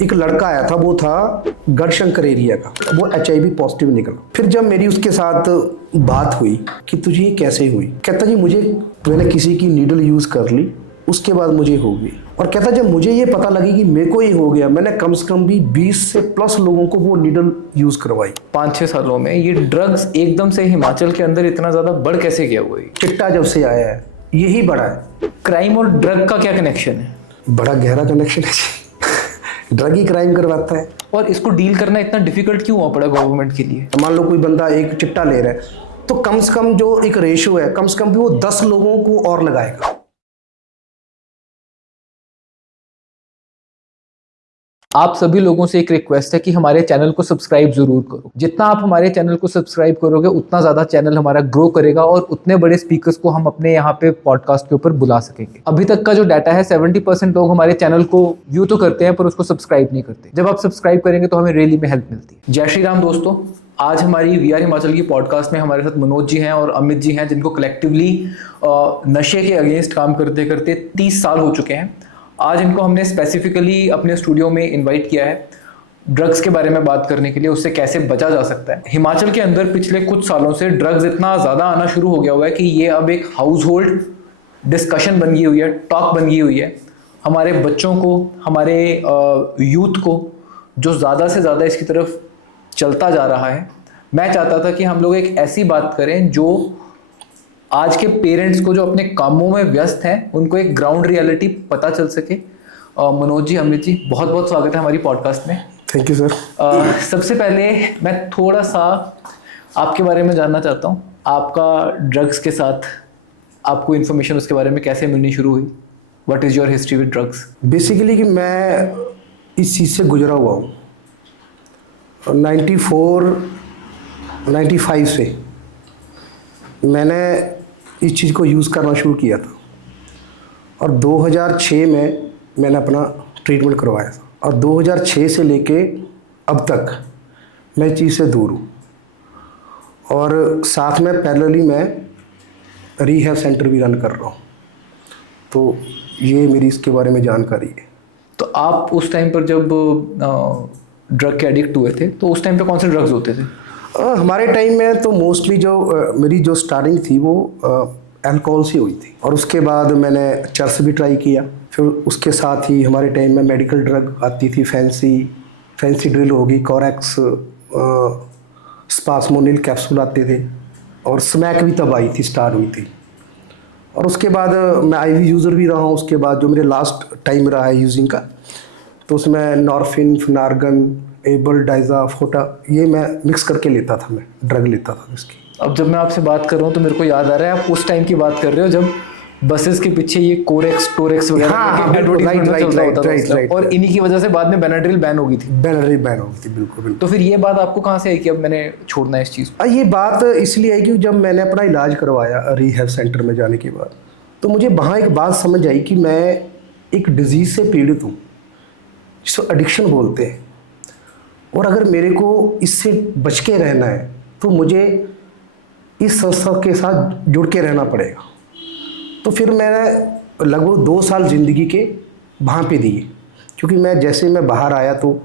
एक लड़का आया था, वो था गढ़शंकर एरिया का, वो HIV पॉजिटिव निकला। फिर जब मेरी उसके साथ बात हुई कि तुझे ये कैसे हुई, कहता जी मैंने किसी की नीडल यूज कर ली, उसके बाद मुझे हो गई। और कहता जब मुझे ये पता लगी कि मेरे को ये हो गया, मैंने कम से कम भी 20 से प्लस लोगों को वो नीडल यूज करवाई। 5-6 सालों में ये ड्रग्स एकदम से हिमाचल के अंदर इतना ज्यादा बढ़ कैसे गया हुआ है? चिट्टा जब से आया है यही बढ़ा है। क्राइम और ड्रग का क्या कनेक्शन है? बड़ा गहरा कनेक्शन है ड्रग ही क्राइम करवाता है। और इसको डील करना इतना डिफिकल्ट क्यों हुआ पड़ा गवर्नमेंट के लिए? मान लो कोई बंदा एक चिट्टा ले रहा है, तो कम से कम जो एक रेशो है, कम से कम भी वो 10 लोगों को और लगाएगा। आप सभी लोगों से एक रिक्वेस्ट है कि हमारे चैनल को सब्सक्राइब जरूर करो। जितना आप हमारे चैनल को सब्सक्राइब करोगे उतना ज़्यादा चैनल हमारा ग्रो करेगा और उतने बड़े स्पीकर्स को हम अपने यहाँ पे पॉडकास्ट के ऊपर बुला सकेंगे। अभी तक का जो डाटा है 70% लोग हमारे चैनल को व्यू तो करते हैं पर उसको सब्सक्राइब नहीं करते। जब आप सब्सक्राइब करेंगे तो हमें रियली में हेल्प मिलती है। जय श्री राम दोस्तों, आज हमारी VR हिमाचल की पॉडकास्ट में हमारे साथ मनोज जी हैं और अमित जी हैं, जिनको कलेक्टिवली नशे के अगेंस्ट काम करते करते 30 साल हो चुके हैं। आज इनको हमने स्पेसिफिकली अपने स्टूडियो में इनवाइट किया है ड्रग्स के बारे में बात करने के लिए, उससे कैसे बचा जा सकता है। हिमाचल के अंदर पिछले कुछ सालों से ड्रग्स इतना ज़्यादा आना शुरू हो गया हुआ है कि ये अब एक हाउस होल्ड डिस्कशन बन गई हुई है, टॉक बन गई हुई है। हमारे बच्चों को, हमारे यूथ को जो ज़्यादा से ज़्यादा इसकी तरफ चलता जा रहा है। मैं चाहता था कि हम लोग एक ऐसी बात करें जो आज के पेरेंट्स को जो अपने कामों में व्यस्त हैं उनको एक ग्राउंड रियलिटी पता चल सके। मनोज जी, अमित जी, बहुत बहुत स्वागत है हमारी पॉडकास्ट में। Thank you sir. सबसे पहले मैं थोड़ा सा आपके बारे में जानना चाहता हूँ। आपका ड्रग्स के साथ आपको इन्फॉर्मेशन उसके बारे में कैसे मिलनी शुरू हुई? What is your history with drugs? Basically कि मैं इस चीज़ से गुजरा हुआ हूँ 94-95 से। मैंने इस चीज़ को यूज़ करना शुरू किया था और 2006 में मैंने अपना ट्रीटमेंट करवाया था और 2006 से लेके अब तक मैं इस चीज़ से दूर हूँ। और साथ में पैरेलली मैं रिहैब सेंटर भी रन कर रहा हूँ, तो ये मेरी इसके बारे में जानकारी है। तो आप उस टाइम पर जब ड्रग के एडिक्ट हुए थे तो उस टाइम पे कौन से ड्रग्स होते थे? हमारे टाइम में तो मोस्टली जो मेरी जो स्टार्टिंग थी वो अल्कोहल से हुई थी और उसके बाद मैंने चरस भी ट्राई किया। फिर उसके साथ ही हमारे टाइम में मेडिकल ड्रग आती थी, फैंसी ड्रिल होगी, कोरेक्स, स्पास्मोनिल कैप्सूल आते थे और स्मैक भी तब आई थी, स्टार्ट हुई थी। और उसके बाद मैं IV यूज़र भी रहा हूँ। उसके बाद जो मेरे लास्ट टाइम रहा है यूजिंग का, तो उसमें नॉर्फिन, फिनार्गन, एबल, डाइजा, फोटा, ये मैं मिक्स करके लेता था, मैं ड्रग लेता था इसकी। अब जब मैं आपसे बात कर रहा हूँ तो मेरे को याद आ रहा है आप उस टाइम की बात कर रहे हो जब बसेस के पीछे ये कोरेक्स, टोरेक्स वगैरह राइट। और इन्हीं की वजह से बाद में बेनाड्रिल बैन हो गई थी। बेनाड्रिल बैन हो गई थी, बिल्कुल। तो फिर ये बात आपको कहाँ से आई कि अब मैंने छोड़ना है इस चीज़ को? ये बात इसलिए आई कि जब मैंने अपना इलाज करवाया रिहैब सेंटर में जाने के बाद, तो मुझे वहाँ एक बात समझ आई कि मैं एक डिजीज़ से पीड़ित हूँ जिसको एडिक्शन बोलते हैं, और अगर मेरे को इससे बच के रहना है तो मुझे इस संस्था के साथ जुड़ के रहना पड़ेगा। तो फिर मैंने लगभग 2 साल ज़िंदगी के वहाँ पे दिए, क्योंकि मैं जैसे मैं बाहर आया तो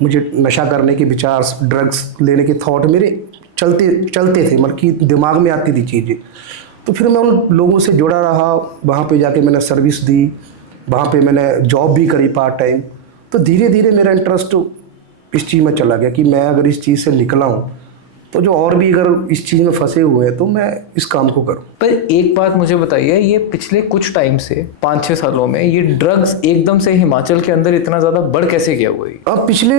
मुझे नशा करने के विचार, ड्रग्स लेने के थॉट मेरे चलते थे, मतलब कि दिमाग में आती थी चीज़ें। तो फिर मैं उन लोगों से जुड़ा रहा, वहाँ पे जाके मैंने सर्विस दी, वहाँ पे मैंने जॉब भी करी पार्ट टाइम। तो धीरे धीरे मेरा इंटरेस्ट इस चीज़ में चला गया कि मैं अगर इस चीज़ से निकला हूँ तो जो और भी अगर इस चीज़ में फंसे हुए हैं तो मैं इस काम को करूँ। पर एक बात मुझे बताइए, ये पिछले कुछ टाइम से 5-6 सालों में ये ड्रग्स एकदम से हिमाचल के अंदर इतना ज़्यादा बढ़ कैसे गया हुआ है? अब पिछले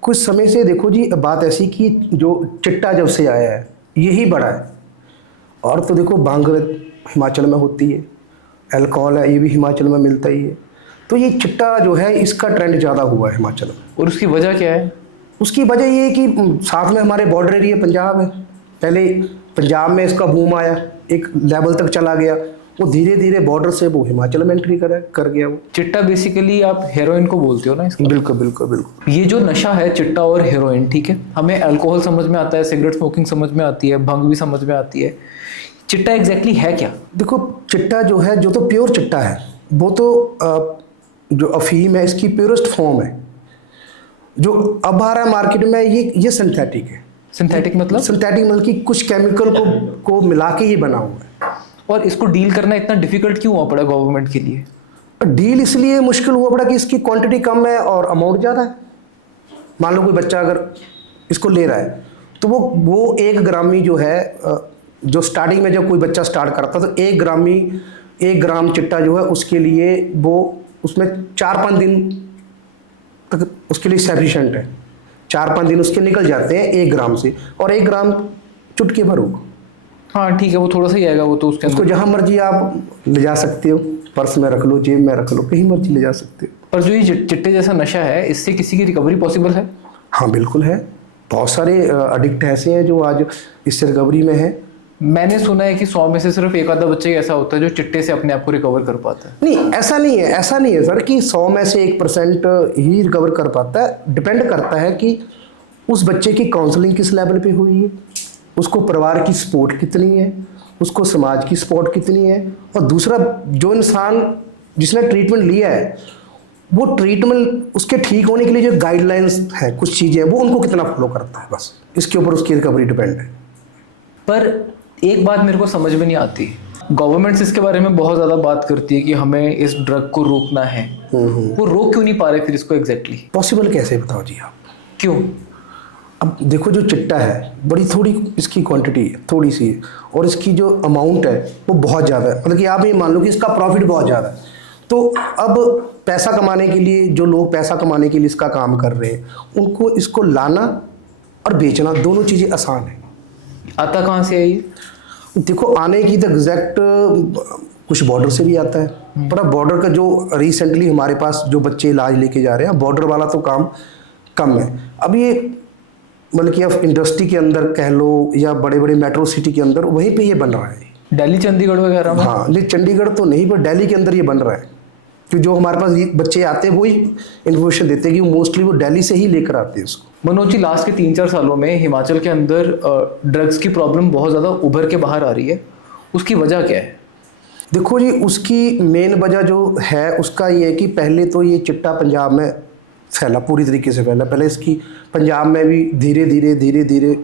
कुछ समय से देखो जी, बात ऐसी कि जो चिट्टा जब से आया है यही बढ़ा है। और तो देखो भांग हिमाचल में होती है, अल्कोहल है ये भी हिमाचल में मिलता ही है, तो ये चिट्टा जो है इसका ट्रेंड ज़्यादा हुआ है हिमाचल में। और उसकी वजह क्या है? उसकी वजह ये है कि साथ में हमारे बॉर्डर एरिया पंजाब है। पहले पंजाब में इसका बूम आया, एक लेवल तक चला गया, वो धीरे धीरे बॉर्डर से वो हिमाचल में एंट्री कर गया। वो चिट्टा बेसिकली आप हेरोइन को बोलते हो ना इसका? बिल्कुल बिल्कुल बिल्कुल। ये जो नशा है चिट्टा और हेरोइन, ठीक है, हमें अल्कोहल समझ में आता है, सिगरेट स्मोकिंग समझ में आती है, भंग भी समझ में आती है। चिट्टा एग्जैक्टली है क्या? देखो चिट्टा जो है, जो तो प्योर चिट्टा है, वो तो जो अफीम है इसकी प्योरेस्ट फॉर्म है। जो अब आ रहा है मार्केट में ये सिंथेटिक है। सिंथेटिक मतलब? सिंथेटिक मतलब कि कुछ केमिकल को मिला के ये बना हुआ है। और इसको डील करना इतना डिफिकल्ट क्यों हुआ पड़ा गवर्नमेंट के लिए? डील इसलिए मुश्किल हुआ पड़ा कि इसकी क्वांटिटी कम है और अमाउंट ज़्यादा है। मान लो कोई बच्चा अगर इसको ले रहा है तो वो 1 ग्रामी जो है, जो स्टार्टिंग में जब कोई बच्चा स्टार्ट करता है तो 1 ग्राम चिट्टा जो है उसके लिए वो उसमें 4-5 दिन तक उसके लिए सफिशेंट है। 4-5 दिन उसके निकल जाते हैं 1 ग्राम से, और 1 ग्राम चुटकी भर होगा। हाँ ठीक है, वो थोड़ा सा ही आएगा वो तो उसके उसको अंदर। जहाँ मर्जी आप ले जा सकते हो, पर्स में रख लो, जेब में रख लो, कहीं मर्जी ले जा सकते हो। पर जो ये चिट्टे जैसा नशा है, इससे किसी की रिकवरी पॉसिबल है? हाँ बिल्कुल है। बहुत सारे एडिक्ट ऐसे हैं जो आज इससे रिकवरी में है। मैंने सुना है कि 100 में से सिर्फ एक आधा बच्चा ही ऐसा होता है जो चिट्टे से अपने आप को रिकवर कर पाता है। नहीं, ऐसा नहीं है सर कि 100 में से 1% ही रिकवर कर पाता है। डिपेंड करता है कि उस बच्चे की काउंसलिंग किस लेवल पे हुई है, उसको परिवार की सपोर्ट कितनी है, उसको समाज की सपोर्ट कितनी है, और दूसरा जो इंसान जिसने ट्रीटमेंट लिया है वो ट्रीटमेंट उसके ठीक होने के लिए जो गाइडलाइंस है, कुछ चीज़ें वो उनको कितना फॉलो करता है, बस इसके ऊपर उसकी रिकवरी डिपेंड है। पर एक बात मेरे को समझ में नहीं आती, गवर्नमेंट इसके बारे में बहुत ज़्यादा बात करती है कि हमें इस ड्रग को रोकना है, वो रोक क्यों नहीं पा रहे फिर इसको एग्जैक्टली? पॉसिबल कैसे बताओ जी आप? क्यों? अब देखो, जो चिट्टा है बड़ी थोड़ी इसकी क्वांटिटी है, थोड़ी सी है, और इसकी जो अमाउंट है वो बहुत ज़्यादा है। मतलब कि आप ये मान लो कि इसका प्रॉफिट बहुत ज़्यादा है। तो अब पैसा कमाने के लिए, जो लोग पैसा कमाने के लिए इसका काम कर रहे हैं, उनको इसको लाना और बेचना दोनों चीज़ें आसान है। आता कहाँ से है ये? देखो, आने की तो एग्जैक्ट कुछ बॉर्डर से भी आता है, पर अब बॉर्डर का जो रिसेंटली हमारे पास जो बच्चे इलाज लेके जा रहे हैं, बॉर्डर वाला तो काम कम है। अब ये मतलब कि अब इंडस्ट्री के अंदर कह लो या बड़े बड़े मेट्रो सिटी के अंदर वहीं पे ये बन रहा है। दिल्ली चंडीगढ़ वगैरह में? हाँ, नहीं चंडीगढ़ तो नहीं, पर दिल्ली के अंदर ये बन रहा है। कि जो हमारे पास ये बच्चे आते हैं वही इन्फॉर्मेशन देते हैं कि मोस्टली वो दिल्ली से ही लेकर आते हैं इसको। मनोज जी, लास्ट के 3-4 सालों में हिमाचल के अंदर ड्रग्स की प्रॉब्लम बहुत ज़्यादा उभर के बाहर आ रही है, उसकी वजह क्या है? देखो जी, उसकी मेन वजह जो है उसका ये है कि पहले तो ये चिट्टा पंजाब में फैला, पूरी तरीके से फैला। पहले इसकी पंजाब में भी धीरे धीरे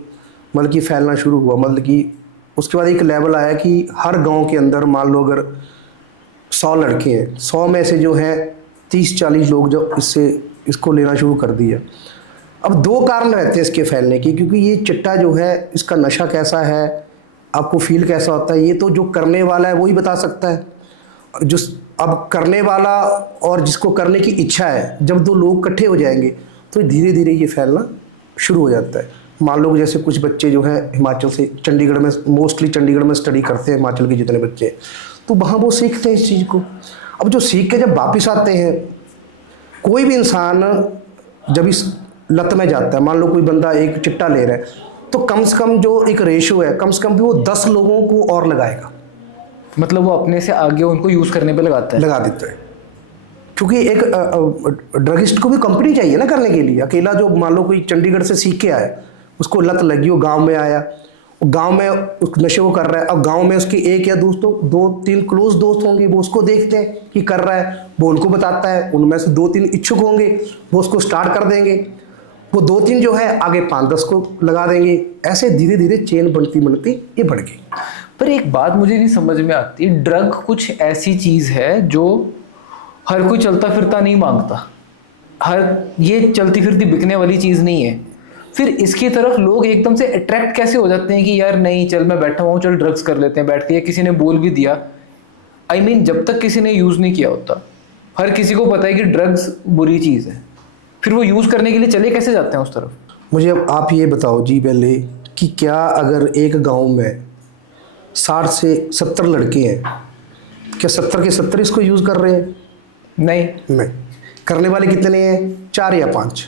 मतलब कि फैलना शुरू हुआ। मतलब कि उसके बाद एक लेवल आया कि हर गांव के अंदर मान लो अगर 100 लड़के हैं, 100 में से जो है 30-40 लोग जो इसको लेना शुरू कर दिया। अब 2 कारण रहते हैं इसके फैलने की, क्योंकि ये चिट्टा जो है इसका नशा कैसा है, आपको फील कैसा होता है, ये तो जो करने वाला है वही बता सकता है। जो अब करने वाला और जिसको करने की इच्छा है, जब 2 लोग इकट्ठे हो जाएंगे तो धीरे धीरे ये फैलना शुरू हो जाता है। मान लो जैसे कुछ बच्चे जो हैं हिमाचल से, चंडीगढ़ में, मोस्टली चंडीगढ़ में स्टडी करते हैं हिमाचल के जितने बच्चे हैं, तो वहाँ वो सीखते हैं इस चीज़ को। अब जो सीख के जब वापस आते हैं, कोई भी इंसान जब इस लत में जाता है, मान लो कोई बंदा एक चिट्टा ले रहा है, तो कम से कम जो एक रेशो है, कम से कम भी वो 10 लोगों को और लगाएगा। मतलब वो अपने से आगे उनको यूज़ करने पे लगाता है? लगा देता है, क्योंकि एक ड्रगिस्ट को भी कंपनी चाहिए ना करने के लिए। अकेला जो मान लो कोई चंडीगढ़ से सीख के आया, उसको लत लगी, वो गांव में आया, गांव में उस नशे को कर रहा है, अब गांव में उसके 1 या 2-3 क्लोज दोस्त होंगे, वो उसको देखते हैं कि कर रहा है, वो उनको बताता है, उनमें से 2-3 इच्छुक होंगे, वो उसको स्टार्ट कर देंगे, वो 2-3 जो है आगे 5-10 को लगा देंगे। ऐसे धीरे धीरे चेन बनती ये बढ़ गई। पर एक बात मुझे नहीं समझ में आती, ड्रग कुछ ऐसी चीज़ है जो हर कोई चलता फिरता नहीं मांगता, ये चलती फिरती बिकने वाली चीज़ नहीं है, फिर इसकी तरफ लोग एकदम से अट्रैक्ट कैसे हो जाते हैं कि यार नहीं, चल मैं बैठा हुआ हूँ, चल ड्रग्स कर लेते हैं बैठ के, या किसी ने बोल भी दिया। I mean, जब तक किसी ने यूज़ नहीं किया होता, हर किसी को पता है कि ड्रग्स बुरी चीज़ है, फिर वो यूज़ करने के लिए चले कैसे जाते हैं उस तरफ? मुझे अब आप ये बताओ जी पहले कि क्या अगर एक गांव में 60 से 70 लड़के हैं, क्या 70 के 70 इसको यूज़ कर रहे हैं? नहीं। करने वाले कितने हैं? 4 या 5।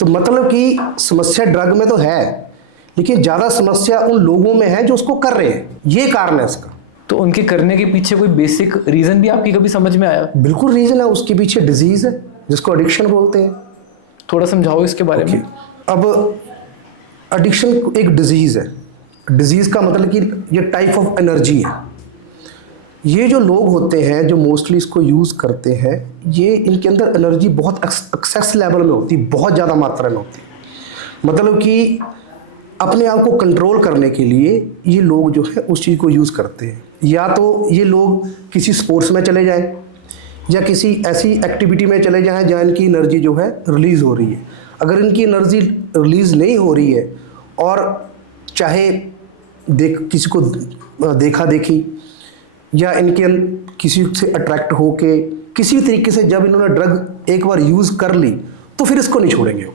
तो मतलब कि समस्या ड्रग में तो है, लेकिन ज़्यादा समस्या उन लोगों में है जो उसको कर रहे हैं। ये कारण है इसका। तो उनके करने के पीछे कोई बेसिक रीज़न भी आपकी कभी समझ में आया? बिल्कुल रीज़न है, उसके पीछे डिजीज़ है जिसको एडिक्शन बोलते हैं। थोड़ा समझाओ इसके बारे में। अब एडिक्शन एक डिजीज़ है। डिजीज़ का मतलब कि ये टाइप ऑफ एनर्जी है ये जो लोग होते हैं जो मोस्टली इसको यूज़ करते हैं, ये इनके अंदर एनर्जी बहुत एक्सेस लेवल में होती है, बहुत ज़्यादा मात्रा में होती है। मतलब कि अपने आप को कंट्रोल करने के लिए ये लोग जो है उस चीज़ को यूज़ करते हैं। या तो ये लोग किसी स्पोर्ट्स में चले जाएं या किसी ऐसी एक्टिविटी में चले जाएं जहाँ इनकी एनर्जी जो है रिलीज़ हो रही है। अगर इनकी एनर्जी रिलीज़ नहीं हो रही है और चाहे किसी को देखा देखी या किसी से अट्रैक्ट होके किसी भी तरीके से जब इन्होंने ड्रग एक बार यूज़ कर ली तो फिर इसको नहीं छोड़ेंगे वो।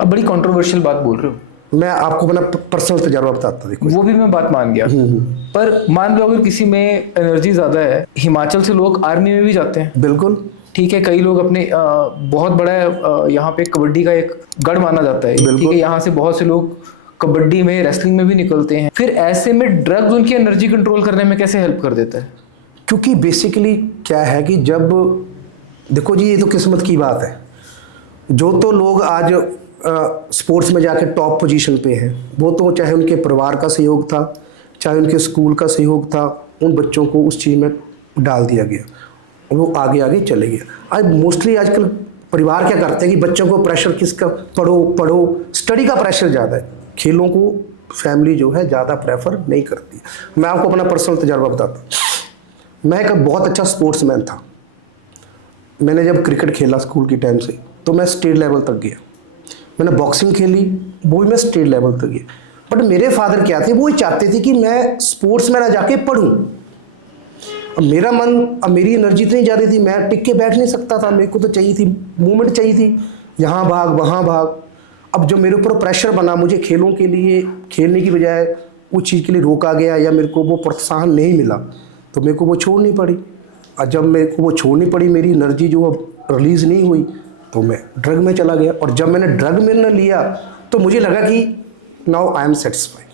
अब बड़ी कंट्रोवर्शियल बात बोल रहे हो। मैं आपको अपना पर्सनल तजुर्बा बताता, देखो वो भी मैं बात मान गया, पर मान लो अगर किसी में एनर्जी ज़्यादा है, हिमाचल से लोग आर्मी में भी जाते हैं। बिल्कुल ठीक है, कई लोग अपने बहुत बड़ा यहाँ पे कबड्डी का एक गढ़ माना जाता है। ठीक है, यहाँ से बहुत से लोग कबड्डी में, रेसलिंग में भी निकलते हैं। फिर ऐसे में ड्रग्स उनकी एनर्जी कंट्रोल करने में कैसे हेल्प कर देता है? क्योंकि बेसिकली क्या है कि जब देखो जी, ये तो किस्मत की बात है। जो तो लोग आज स्पोर्ट्स में जाकर टॉप पोजीशन पे हैं, वो तो चाहे उनके परिवार का सहयोग था, चाहे उनके स्कूल का सहयोग था, उन बच्चों को उस चीज़ में डाल दिया गया, वो आगे आगे चले गए। आज मोस्टली आजकल परिवार क्या करते हैं कि बच्चों को प्रेशर किसका, पढ़ो, स्टडी का प्रेशर ज़्यादा है, खेलों को फैमिली जो है ज़्यादा प्रेफर नहीं करती। मैं आपको अपना पर्सनल तजुर्बा बताता हूँ। मैं एक बहुत अच्छा स्पोर्ट्समैन था। मैंने जब क्रिकेट खेला स्कूल की टाइम से तो मैं स्टेट लेवल तक गया। मैंने बॉक्सिंग खेली, वो भी मैं स्टेट लेवल तक गया। बट मेरे फादर क्या थे, वो चाहते थे कि मैं स्पोर्ट्स में ना जाके पढ़ूँ। अब मेरा मन, अब मेरी एनर्जी इतनी ज़्यादा थी, मैं टिक के बैठ नहीं सकता था। मेरे को तो चाहिए थी मूवमेंट, चाहिए थी, यहाँ भाग वहाँ भाग। अब जो मेरे ऊपर प्रेशर बना, मुझे खेलों के लिए खेलने की बजाय उस चीज़ के लिए रोका गया या मेरे को वो प्रोत्साहन नहीं मिला, तो मेरे को वो छोड़नी पड़ी। और जब मेरे को वो छोड़नी पड़ी, मेरी एनर्जी जो अब रिलीज़ नहीं हुई, तो मैं ड्रग में चला गया। और जब मैंने ड्रग में न लिया तो मुझे लगा कि नाउ आई एम सेटिस्फाइड,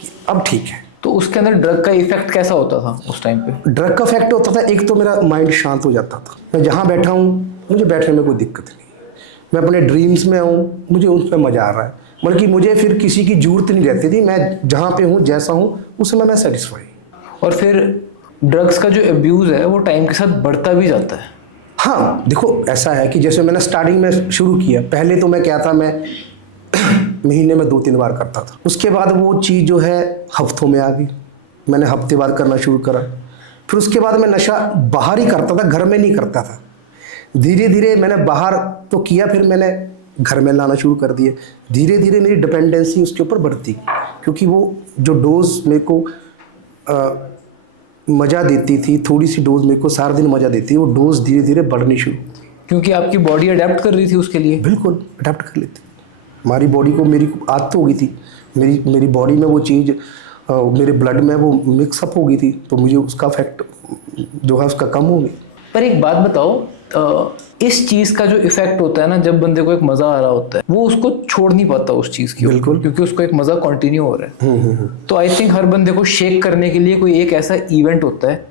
कि अब ठीक है। तो उसके अंदर ड्रग का इफेक्ट कैसा होता था उस टाइम पे? ड्रग का इफेक्ट होता था, एक तो मेरा माइंड शांत हो जाता था। मैं जहाँ बैठा हूँ मुझे बैठने में कोई दिक्कत नहीं, मैं अपने ड्रीम्स में हूँ, मुझे उस पर मज़ा आ रहा है। मतलब कि मुझे फिर किसी की ज़रूरत नहीं रहती थी, मैं जहाँ पे हूँ, जैसा हूँ, उस समय मैं सेटिस्फाई। और फिर ड्रग्स का जो अब्यूज़ है वो टाइम के साथ बढ़ता भी जाता है। हाँ देखो, ऐसा है कि जैसे मैंने स्टार्टिंग में शुरू किया, पहले तो मैं क्या था, मैं महीने में 2-3 बार करता था। उसके बाद वो चीज़ जो है हफ्तों में आ गई, मैंने हफ्ते बाद करना शुरू करा। फिर उसके बाद मैं नशा बाहर ही करता था, घर में नहीं करता था। धीरे धीरे मैंने बाहर तो किया, फिर मैंने घर में लाना शुरू कर दिया। धीरे धीरे मेरी डिपेंडेंसी उसके ऊपर बढ़ती, क्योंकि वो जो डोज मेरे को मज़ा देती थी, थोड़ी सी डोज मेरे को सारा दिन मज़ा देती थी, वो डोज धीरे धीरे बढ़नी शुरू, क्योंकि आपकी बॉडी अडेप्ट कर रही थी उसके लिए। बिल्कुल अडेप्ट कर लेती। हमारी बॉडी को, मेरी आदत हो गई थी, मेरी बॉडी में वो चीज़, मेरे ब्लड में वो मिक्सअप हो गई थी, तो मुझे उसका इफेक्ट जो है उसका कम हो गया। पर एक बात बताओ, इस चीज़ का जो इफेक्ट होता है ना, जब बंदे को एक मज़ा आ रहा होता है, वो उसको छोड़ नहीं पाता उस चीज़ की, बिल्कुल, क्योंकि उसको एक मज़ा कंटिन्यू हो रहा है। तो आई थिंक हर बंदे को शेक करने के लिए कोई एक ऐसा इवेंट होता है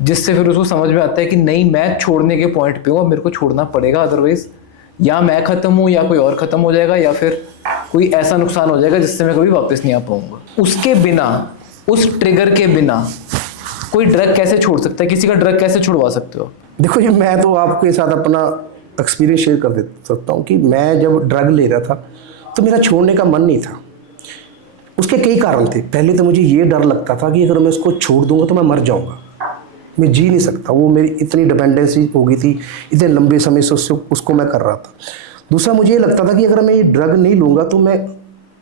जिससे फिर उसको समझ में आता है कि नहीं, मैं छोड़ने के पॉइंट पे हूँ, मेरे को छोड़ना पड़ेगा, अदरवाइज या मैं ख़त्म हूँ या कोई और ख़त्म हो जाएगा, या फिर कोई ऐसा नुकसान हो जाएगा जिससे मैं कभी वापस नहीं आ पाऊँगा। उसके बिना, उस ट्रिगर के बिना कोई ड्रग कैसे छोड़ सकता है? किसी का ड्रग कैसे छुड़वा सकते हो? देखो जी, मैं तो आपके साथ अपना एक्सपीरियंस शेयर कर सकता हूँ कि मैं जब ड्रग ले रहा था तो मेरा छोड़ने का मन नहीं था। उसके कई कारण थे। पहले तो मुझे ये डर लगता था कि अगर मैं इसको छोड़ दूंगा तो मैं मर जाऊंगा, मैं जी नहीं सकता। वो मेरी इतनी डिपेंडेंसी हो गई थी, इतने लंबे समय से उसको मैं कर रहा था। दूसरा, मुझे ये लगता था कि अगर मैं ये ड्रग नहीं लूँगा तो मैं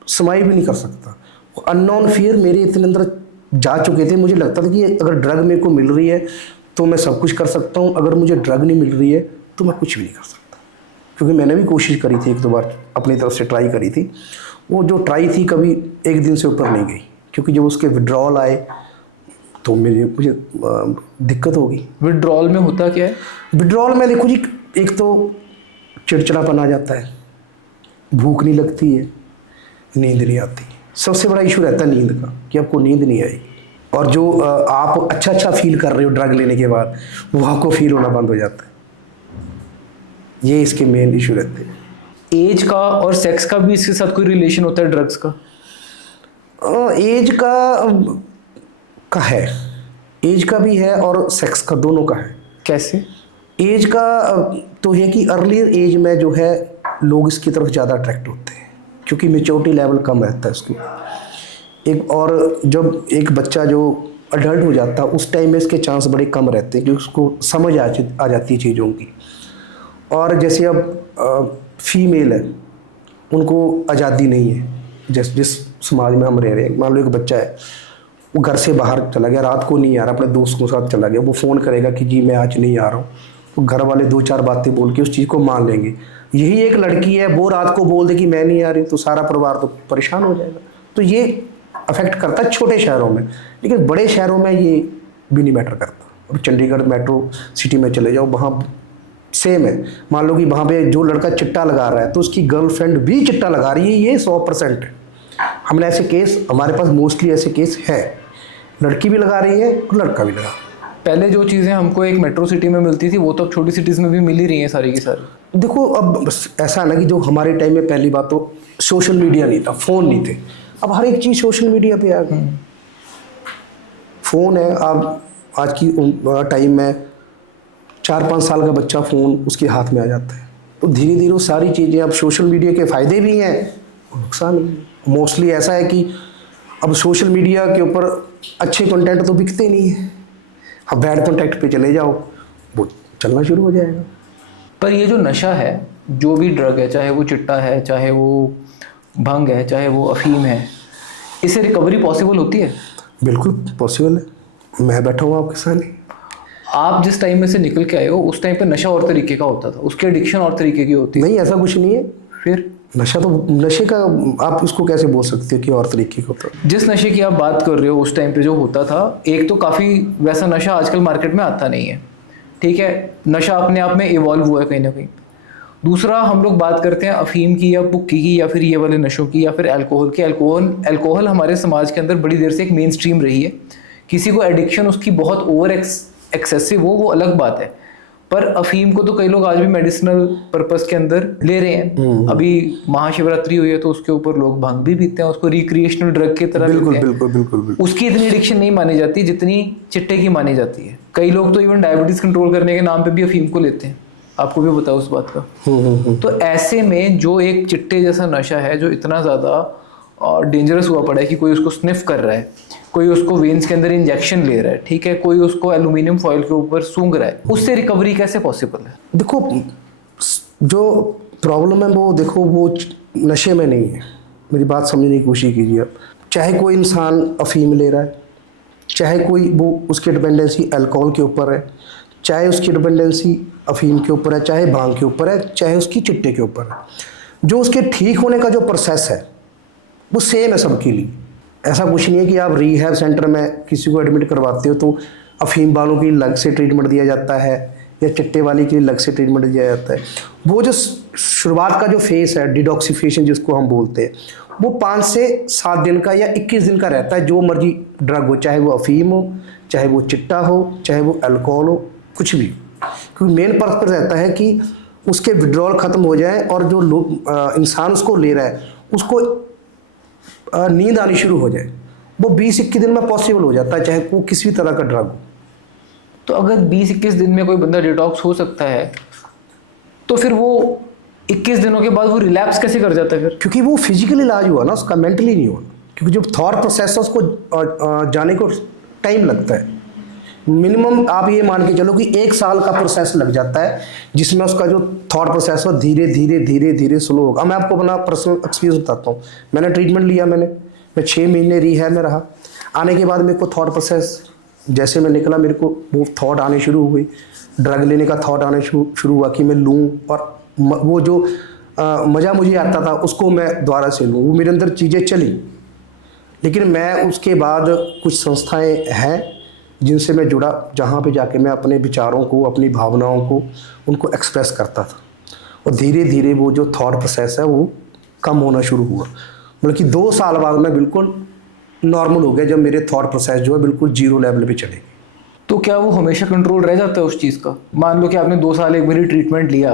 समाई भी नहीं कर सकता। अननोन फियर मेरे इतने अंदर जा चुके थे। मुझे लगता था कि अगर ड्रग मेरे को मिल रही है तो मैं सब कुछ कर सकता हूँ, अगर मुझे ड्रग नहीं मिल रही है तो मैं कुछ भी नहीं कर सकता। क्योंकि मैंने भी कोशिश करी थी, 1-2 बार अपनी तरफ से ट्राई करी थी। वो जो ट्राई थी कभी एक दिन से ऊपर नहीं गई, क्योंकि जब उसके विड्रॉल आए तो मुझे दिक्कत हो गई। विड्रॉल में होता क्या है? विड्रॉल में देखो जी, एक तो चिड़चिड़ापन आ जाता है, भूख नहीं लगती है, नींद नहीं आती। सबसे बड़ा इशू रहता है नींद का, कि आपको नींद नहीं आई, और जो आप अच्छा फील कर रहे हो ड्रग लेने के बाद, वो आपको फील होना बंद हो जाता है। ये इसके मेन इशू रहते हैं। एज का और सेक्स का भी इसके साथ कोई रिलेशन होता है ड्रग्स का? एज का है, एज का भी है और सेक्स का, दोनों का है। कैसे? एज का तो है कि अर्लियर एज में जो है लोग इसकी तरफ ज़्यादा अट्रैक्ट होते हैं क्योंकि मेच्योरिटी लेवल कम रहता है उसकी। एक और जब एक बच्चा जो अडल्ट हो जाता है उस टाइम में इसके चांस बड़े कम रहते हैं क्योंकि उसको समझ आ जाती है चीज़ों की। और जैसे अब फीमेल है, उनको आज़ादी नहीं है। जिस समाज में हम रह रहे हैं, मान लो एक बच्चा है, वो घर से बाहर चला गया, रात को नहीं आ रहा, अपने दोस्तों के साथ चला गया, वो फ़ोन करेगा कि जी मैं आज नहीं आ रहा हूँ, तो घर वाले 2-4 बातें बोल के उस चीज़ को मान लेंगे। यही एक लड़की है, वो रात को बोल दे कि मैं नहीं आ रही, तो सारा परिवार तो परेशान हो जाएगा। तो ये अफेक्ट करता है छोटे शहरों में, लेकिन बड़े शहरों में ये भी नहीं मैटर करता। अब चंडीगढ़ मेट्रो सिटी में चले जाओ, वहाँ सेम है। मान लो कि वहाँ पे जो लड़का चिट्टा लगा रहा है तो उसकी गर्लफ्रेंड भी चिट्टा लगा रही है, ये 100% है। हमने ऐसे केस, हमारे पास मोस्टली ऐसे केस है, लड़की भी लगा रही है और लड़का भी लगा रहा है। पहले जो चीज़ें हमको एक मेट्रो सिटी में मिलती थी वो तो अब छोटी सिटीज़ में भी मिल ही रही हैं सारी की सारी। देखो अब बस ऐसा है ना कि जो हमारे टाइम में पहली बात तो सोशल मीडिया नहीं था, फ़ोन नहीं थे। अब हर एक चीज़ सोशल मीडिया पे आ गई। फ़ोन है, अब आज की टाइम में 4-5 साल का बच्चा फ़ोन उसके हाथ में आ जाता है। तो धीरे धीरे वो सारी चीज़ें, अब सोशल मीडिया के फ़ायदे भी हैं और नुकसान भी हैं। मोस्टली ऐसा है कि अब सोशल मीडिया के ऊपर अच्छे कंटेंट तो बिकते नहीं है। अब बैड कंटेंट पे चले जाओ, वो चलना शुरू हो जाएगा। पर ये जो नशा है, जो भी ड्रग है, चाहे वो चिट्टा है, चाहे वो भंग है, चाहे वो अफीम है, इससे रिकवरी पॉसिबल होती है? बिल्कुल पॉसिबल है। मैं बैठा हूँ आपके सामने। आप जिस टाइम में से निकल के आए हो उस टाइम पे नशा और तरीके का होता था, उसकी एडिक्शन और तरीके की होती नहीं, ऐसा कुछ नहीं है। फिर नशा तो नशे का आप उसको कैसे बोल सकते हो कि और तरीके का होता है? जिस नशे की आप बात कर रहे हो उस टाइम पे जो होता था, एक तो काफ़ी वैसा नशा आजकल मार्केट में आता नहीं है, ठीक है, नशा अपने आप में इवॉल्व हुआ है कहीं ना कहीं। दूसरा, हम लोग बात करते हैं अफीम की या पुक्की की या फिर ये वाले नशों की या फिर अल्कोहल की। अल्कोहल हमारे समाज के अंदर बड़ी देर से एक मेन स्ट्रीम रही है। किसी को एडिक्शन उसकी बहुत ओवर एक्सेसिव हो, वो अलग बात है, पर अफीम को तो कई लोग आज भी मेडिसिनल पर्पस के अंदर ले रहे हैं। अभी महाशिवरात्रि हुई है तो उसके ऊपर लोग भांग भी पीते हैं, उसको रिक्रिएशनल ड्रग की तरह बिल्कुल लेते हैं। बिल्कुल बिल्कुल बिल्कुल। उसकी इतनी एडिक्शन नहीं मानी जाती जितनी चिट्टे की मानी जाती है। कई लोग तो इवन डायबिटीज कंट्रोल करने के नाम पे भी अफीम को लेते हैं, आपको भी पता है उस बात का। तो ऐसे में जो एक चिट्टे जैसा नशा है जो इतना ज़्यादा डेंजरस हुआ पड़ा है कि कोई उसको स्निफ कर रहा है, कोई उसको वेन्स के अंदर इंजेक्शन ले रहा है, ठीक है, कोई उसको एल्यूमिनियम फॉइल के ऊपर सूंघ रहा है, उससे रिकवरी कैसे पॉसिबल है? देखो, जो प्रॉब्लम है वो देखो वो नशे में नहीं है। मेरी बात समझने की कोशिश कीजिए आप। चाहे कोई इंसान अफीम ले रहा है, चाहे कोई वो उसकी डिपेंडेंसी अल्कोहल के ऊपर है, चाहे उसकी डिपेंडेंसी अफीम के ऊपर है, चाहे भांग के ऊपर है, चाहे उसकी चिट्टे के ऊपर है, जो उसके ठीक होने का जो प्रोसेस है वो सेम है सबके लिए। ऐसा कुछ नहीं है कि आप रिहैब सेंटर में किसी को एडमिट करवाते हो तो अफीम वालों की अलग से ट्रीटमेंट दिया जाता है या चिट्टे वाली की अलग से ट्रीटमेंट दिया जाता है। वो जो शुरुआत का जो फेस है, डिटॉक्सिफिकेशन जिसको हम बोलते हैं, वो 5 से 7 दिन का या 21 दिन का रहता है। जो मर्जी ड्रग हो, चाहे वो अफीम हो, चाहे वो चिट्टा हो, चाहे वो अल्कोहल हो, कुछ भी, क्योंकि मेन पर्पस रहता है कि उसके विड्रॉल ख़त्म हो जाए और जो लोग इंसान उसको ले रहा है उसको नींद आनी शुरू हो जाए। वो 20-21 दिन में पॉसिबल हो जाता है, चाहे वो किसी भी तरह का ड्रग हो। तो अगर 20-21 दिन में कोई बंदा डिटॉक्स हो सकता है तो फिर वो 21 दिनों के बाद वो रिलैप्स कैसे कर जाता है फिर? क्योंकि वो फिजिकल इलाज हुआ ना, उसका मेंटली नहीं हुआ। क्योंकि जो थॉट प्रोसेस है उसको जाने को टाइम लगता है। मिनिमम आप ये मान के चलो कि 1 साल का प्रोसेस लग जाता है, जिसमें उसका जो थॉट प्रोसेस है धीरे धीरे धीरे धीरे स्लो होगा। मैं आपको अपना पर्सनल एक्सपीरियंस बताता हूँ। मैंने ट्रीटमेंट लिया, मैं 6 महीने रिहैब में रहा। आने के बाद मेरे को थॉट प्रोसेस, जैसे मैं निकला मेरे को वो थॉट आने शुरू हुए, ड्रग लेने का थॉट आने शुरू हुआ कि मैं लूँ, और वो जो मज़ा मुझे आता था उसको मैं दोबारा से लूँ। वो मेरे अंदर चीज़ें चली। लेकिन मैं उसके बाद कुछ संस्थाएं हैं जिनसे मैं जुड़ा, जहाँ पे जाके मैं अपने विचारों को, अपनी भावनाओं को उनको एक्सप्रेस करता था, और धीरे धीरे वो जो थॉट प्रोसेस है वो कम होना शुरू हुआ। मतलब कि 2 साल बाद मैं बिल्कुल नॉर्मल हो गया, जब मेरे थॉट प्रोसेस जो है बिल्कुल 0 लेवल पे चले गए। तो क्या वो हमेशा कंट्रोल रह जाता है उस चीज़ का? मान लो कि आपने 2 साल एक बारी ट्रीटमेंट लिया,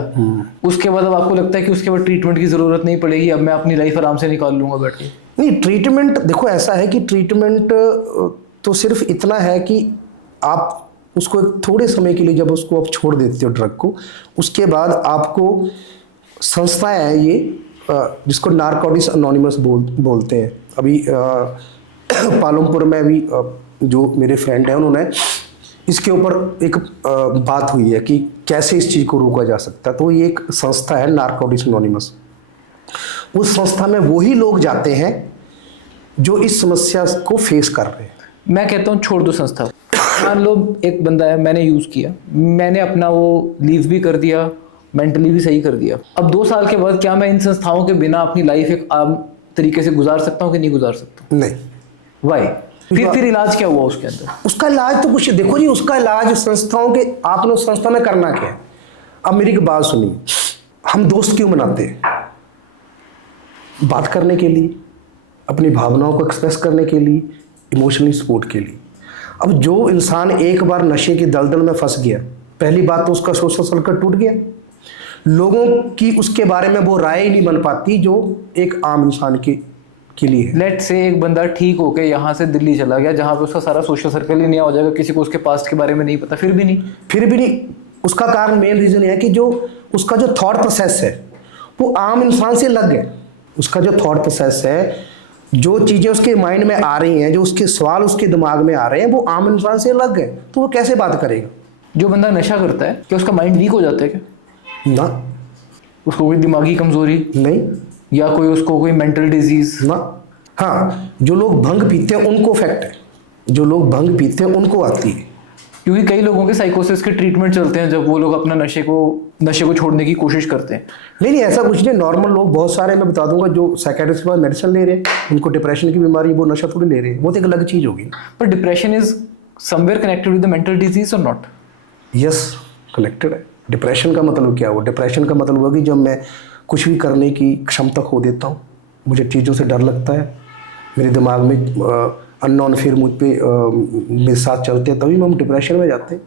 उसके बाद अब आपको लगता है कि उसके बाद ट्रीटमेंट की ज़रूरत नहीं पड़ेगी, अब मैं अपनी लाइफ आराम से निकाल लूँगा बैठ के? नहीं, ट्रीटमेंट देखो ऐसा है कि ट्रीटमेंट तो सिर्फ इतना है कि आप उसको एक थोड़े समय के लिए जब उसको आप छोड़ देते हो ड्रग को, उसके बाद आपको संस्थाएं हैं ये जिसको नारकोटिक्स अनोनिमस बोलते हैं। अभी पालमपुर में भी जो मेरे फ्रेंड हैं उन्होंने इसके ऊपर एक बात हुई है कि कैसे इस चीज़ को रोका जा सकता है। तो ये एक संस्था है नारकोटिक्स अनोनिमस। उस संस्था में वही लोग जाते हैं जो इस समस्या को फेस कर रहे हैं। मैं कहता हूँ छोड़ दो संस्था। मान लो एक बंदा है, मैंने यूज़ किया, मैंने अपना वो लीव भी कर दिया, मेंटली भी सही कर दिया। अब 2 साल के बाद क्या मैं इन संस्थाओं के बिना अपनी लाइफ एक आम तरीके से गुजार सकता हूँ कि नहीं गुजार सकता? नहीं। वाई? फिर इलाज क्या हुआ उसके अंदर? उसका इलाज तो कुछ देखो जी, उसका इलाज संस्थाओं के, आपने उस संस्था में करना क्या है। अब मेरी एक बात सुनिए, हम दोस्त क्यों बनाते हैं? बात करने के लिए, अपनी भावनाओं को एक्सप्रेस करने के लिए, इमोशनली सपोर्ट के लिए। अब जो इंसान एक बार नशे की दलदल में फंस गया, पहली बात तो उसका सोशल सर्कल टूट गया, लोगों की उसके बारे में वो राय ही नहीं बन पाती जो एक आम इंसान के लिए है। लेट से एक बंदा ठीक होके यहाँ से दिल्ली चला गया जहाँ पे उसका सारा सोशल सर्कल ही नया हो जाएगा, किसी को उसके पास्ट के बारे में नहीं पता, फिर भी नहीं। उसका कारण मेन रीजन है कि जो उसका जो थॉट प्रोसेस है वो आम इंसान से अलग है। उसका जो थॉट प्रोसेस है, जो चीज़ें उसके माइंड में आ रही हैं, जो उसके सवाल उसके दिमाग में आ रहे हैं, वो आम इंसान से अलग है। तो वो कैसे बात करेगा? जो बंदा नशा करता है क्या उसका माइंड वीक हो जाता है क्या? ना। उसको कोई दिमागी कमजोरी नहीं, या उसको कोई मेंटल डिजीज? ना। हाँ, जो लोग भंग पीते हैं उनको इफेक्ट है, जो लोग भंग पीते हैं उनको आती है। क्योंकि कई लोगों के साइकोसिस के ट्रीटमेंट चलते हैं जब वो लोग अपना नशे को छोड़ने की कोशिश करते हैं। नहीं, ऐसा कुछ नहीं। नॉर्मल लोग बहुत सारे, मैं बता दूंगा, जो साइकेट्रिस्ट के पास मेडिसिन ले रहे हैं, उनको डिप्रेशन की बीमारी, वो नशा थोड़ी ले रहे हैं, वो तो एक अलग चीज़ होगी। पर depression is somewhere connected with the mental disease और नॉट? यस, कनेक्टेड है। डिप्रेशन का मतलब क्या हुआ? डिप्रेशन का मतलब हुआ कि जब मैं कुछ भी करने की क्षमता खो देता हूँ, मुझे चीज़ों से डर लगता है, मेरे दिमाग में अननोन फिर मुझ पे मेरे साथ चलते हैं, तभी हम डिप्रेशन में जाते हैं।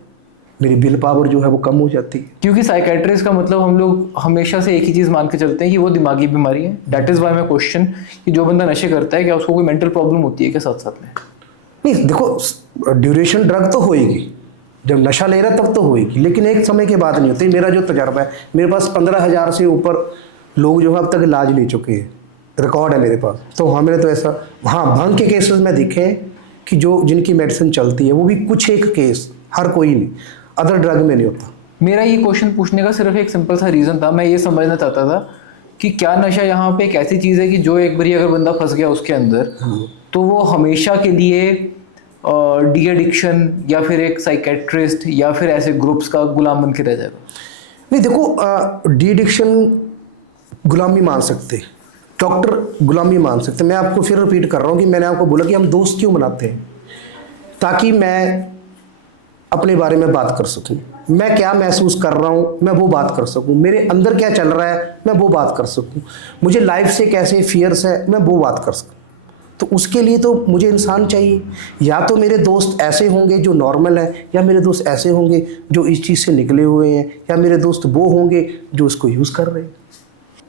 मेरी विल पावर जो है वो कम हो जाती है। क्योंकि साइकेट्रिस्ट का मतलब हम लोग हमेशा से एक ही चीज़ मान के चलते हैं कि वो दिमागी बीमारी है। That is why my question कि जो बंदा नशे करता है क्या उसको कोई मेंटल प्रॉब्लम होती है क्या साथ साथ में? नहीं, देखो, ड्यूरेशन ड्रग तो होएगी, जब नशा ले रहा तब तो होएगी, लेकिन एक समय के बाद नहीं होती। मेरा जो तजर्बा है, मेरे पास 15,000 से ऊपर लोग जो है अब तक इलाज ले चुके हैं, रिकॉर्ड है मेरे पास। तो हमने तो ऐसा, हाँ, भंग के केसेस में दिखे हैं कि जो जिनकी मेडिसिन चलती है, वो भी कुछ एक केस, हर कोई नहीं, अदर ड्रग में नहीं होता। मेरा ये क्वेश्चन पूछने का सिर्फ एक सिंपल सा रीज़न था, मैं ये समझना चाहता था कि क्या नशा यहाँ पे एक ऐसी चीज़ है कि जो एक बारी अगर बंदा फंस गया उसके अंदर, तो वो हमेशा के लिए डी एडिक्शन या फिर एक साइकेट्रिस्ट या फिर ऐसे ग्रुप्स का गुलाम बन के रह जाएगा? नहीं, देखो, डी एडिक्शन गुलामी मान सकते, डॉक्टर गुलामी मान सकते। मैं आपको फिर रिपीट कर रहा हूँ कि मैंने आपको बोला कि हम दोस्त क्यों बनाते हैं, ताकि मैं अपने बारे में बात कर सकूं, मैं क्या महसूस कर रहा हूं मैं वो बात कर सकूं, मेरे अंदर क्या चल रहा है मैं वो बात कर सकूं, मुझे लाइफ से कैसे फियर्स है मैं वो बात कर सकूं। तो उसके लिए तो मुझे इंसान चाहिए। या तो मेरे दोस्त ऐसे होंगे जो नॉर्मल है, या मेरे दोस्त ऐसे होंगे जो इस चीज़ से निकले हुए हैं, या मेरे दोस्त वो होंगे जो इसको यूज़ कर रहे हैं।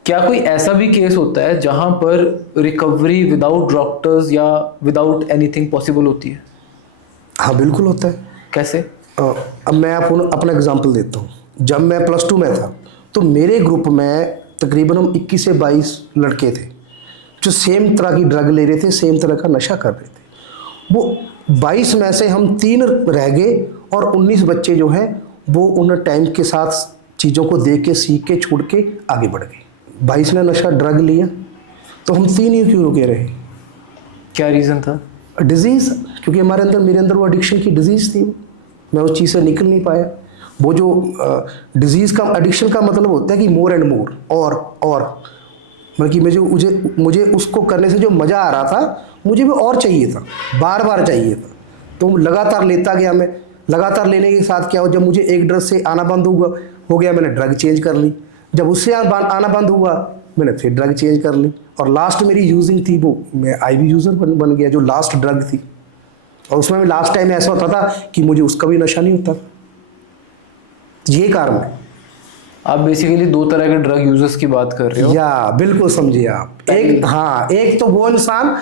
क्या कोई ऐसा भी केस होता है जहाँ पर रिकवरी विदाउट डॉक्टर्स या विदाउट एनीथिंग पॉसिबल होती है? हाँ, बिल्कुल होता है। कैसे? अब मैं आपको अपना एग्जांपल देता हूँ। जब मैं +2 में था तो मेरे ग्रुप में तकरीबन हम 21 से 22 लड़के थे जो सेम तरह की ड्रग ले रहे थे, सेम तरह का नशा कर रहे थे। वो 22 में से हम 3 रह गए और 19 बच्चे जो हैं वो उन टाइम के साथ चीज़ों को देख के, सीख के, छोड़ के आगे बढ़ गए। 22 ने नशा ड्रग लिया तो हम 3 ही क्यों रुके रहे? क्या रीज़न था? डिजीज़, क्योंकि मेरे अंदर वो एडिक्शन की डिजीज़ थी, मैं उस चीज़ से निकल नहीं पाया। वो जो डिजीज़ का, एडिक्शन का मतलब होता है कि मोर एंड मोर, और मतलब मुझे उसको करने से जो मज़ा आ रहा था मुझे वो और चाहिए था, बार बार चाहिए था। तो लगातार लेता गया मैं। लगातार लेने के साथ क्या हो, जब मुझे एक ड्रग से आना बंद हो गया, मैंने ड्रग चेंज कर ली। जब उससे आना बंद हुआ मैंने फिर ड्रग चेंज कर ली, और लास्ट मेरी यूजिंग थी वो, मैं IV यूज़र बन गया, जो लास्ट ड्रग थी। और उसमें लास्ट टाइम ऐसा होता था कि मुझे उसका भी नशा नहीं होता। ये कारण है। आप बेसिकली 2 तरह के ड्रग यूजर्स की बात कर रहे हो? या बिल्कुल समझिए आप। एक तो वो इंसान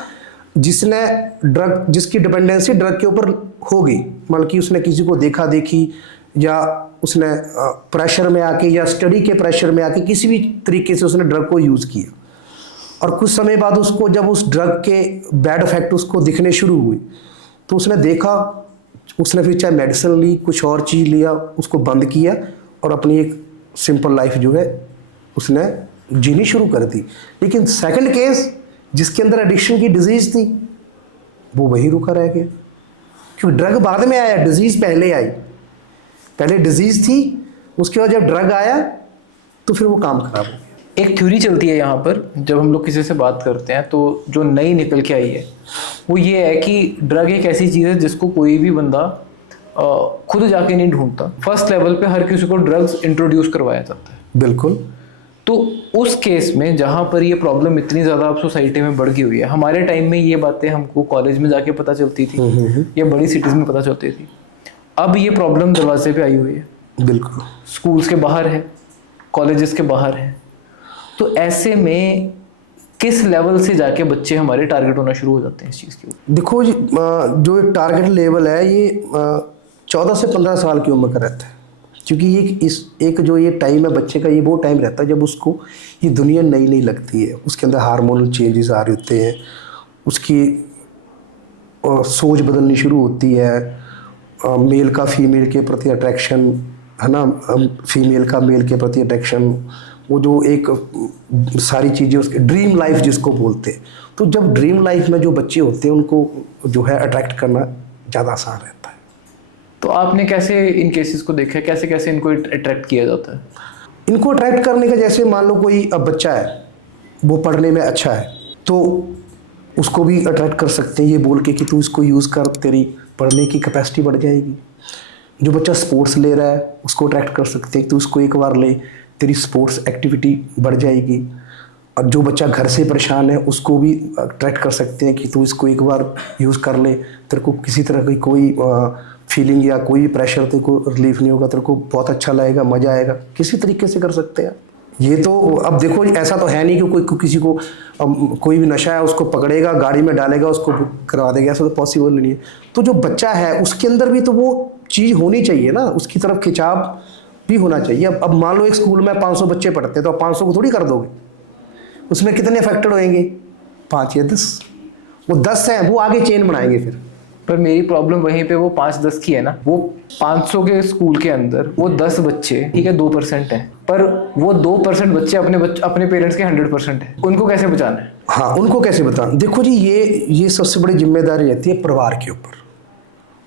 जिसकी डिपेंडेंसी ड्रग के ऊपर हो गई, मतलब कि उसने किसी को देखा देखी या उसने प्रेशर में आके या स्टडी के प्रेशर में आके किसी भी तरीके से उसने ड्रग को यूज़ किया, और कुछ समय बाद उसको जब उस ड्रग के बैड इफेक्ट उसको दिखने शुरू हुए तो उसने देखा, उसने फिर चाहे मेडिसिन ली, कुछ और चीज़ लिया, उसको बंद किया और अपनी एक सिंपल लाइफ जो है उसने जीनी शुरू कर दी। लेकिन सेकंड केस जिसके अंदर एडिक्शन की डिजीज़ थी वो वही रुका रह गया, क्योंकि ड्रग बाद में आया, डिजीज़ पहले आई। पहले डिजीज़ थी, उसके बाद जब ड्रग आया तो फिर वो काम खराब हो गया। एक थ्योरी चलती है यहाँ पर, जब हम लोग किसी से बात करते हैं तो जो नई निकल के आई है वो ये है कि ड्रग एक ऐसी चीज़ है जिसको कोई भी बंदा खुद जाके नहीं ढूंढता। फर्स्ट लेवल पे हर किसी को ड्रग्स इंट्रोड्यूस करवाया जाता है। बिल्कुल। तो उस केस में जहाँ पर ये प्रॉब्लम इतनी ज़्यादा अब सोसाइटी में बढ़ गई हुई है, हमारे टाइम में ये बातें हमको कॉलेज में जाके पता चलती थी या बड़ी सिटीज़ में पता चलती थी। अब ये प्रॉब्लम दरवाजे पे आई हुई है। बिल्कुल। स्कूल्स के बाहर है, कॉलेजेस के बाहर है। तो ऐसे में किस लेवल से जाके बच्चे हमारे टारगेट होना शुरू हो जाते हैं इस चीज़ के ऊपर? देखो जी, जो टारगेट लेवल है ये 14 से 15 साल की उम्र का रहता है, क्योंकि ये एक जो ये टाइम है बच्चे का, ये वो टाइम रहता है जब उसको ये दुनिया नई नई लगती है, उसके अंदर हार्मोनल चेंजेस आ रहे होते हैं, उसकी सोच बदलनी शुरू होती है, मेल का फीमेल के प्रति अट्रैक्शन है ना, फीमेल का मेल के प्रति अट्रैक्शन, वो जो एक सारी चीज़ें उसके ड्रीम लाइफ जिसको बोलते हैं। तो जब ड्रीम लाइफ में जो बच्चे होते हैं उनको जो है अट्रैक्ट करना ज़्यादा आसान रहता है। तो आपने कैसे इन केसेस को देखा, कैसे कैसे इनको अट्रैक्ट किया जाता है? इनको अट्रैक्ट करने का, जैसे मान लो कोई अब बच्चा है वो पढ़ने में अच्छा है तो उसको भी अट्रैक्ट कर सकते हैं ये बोल के कि तू इसको यूज़ कर, तेरी पढ़ने की कैपेसिटी बढ़ जाएगी। जो बच्चा स्पोर्ट्स ले रहा है उसको अट्रैक्ट कर सकते हैं कि तू उसको एक बार ले, तेरी स्पोर्ट्स एक्टिविटी बढ़ जाएगी। और जो बच्चा घर से परेशान है उसको भी अट्रैक्ट कर सकते हैं कि तू इसको एक बार यूज़ कर ले, तेरे को किसी तरह की कोई फीलिंग या कोई प्रेशर तेरे को रिलीफ नहीं होगा, तेरे को बहुत अच्छा लगेगा, मज़ा आएगा। किसी तरीके से कर सकते हैं। ये तो अब देखो ऐसा तो है नहीं कि किसी को कोई भी नशा है उसको पकड़ेगा, गाड़ी में डालेगा, उसको बुक करवा देगा, ऐसा तो पॉसिबल नहीं है। तो जो बच्चा है उसके अंदर भी तो वो चीज़ होनी चाहिए ना, उसकी तरफ खिंचाव भी होना चाहिए। अब मान लो एक स्कूल में 500 बच्चे पढ़ते हैं तो आप 500 को थोड़ी कर दोगे, उसमें कितने अफेक्टेड होंगे? 5 या 10। वो 10 हैं, वो आगे चेन बनाएंगे फिर। पर मेरी प्रॉब्लम वहीं पे वो 5-10 की है ना। वो 500 के स्कूल के अंदर वो 10 बच्चे, ठीक है 2% है, पर वो 2% बच्चे अपने पेरेंट्स के 100% है। उनको कैसे बचाना है? हाँ, उनको कैसे बताना? देखो जी, ये सबसे बड़ी जिम्मेदारी रहती है परिवार के ऊपर,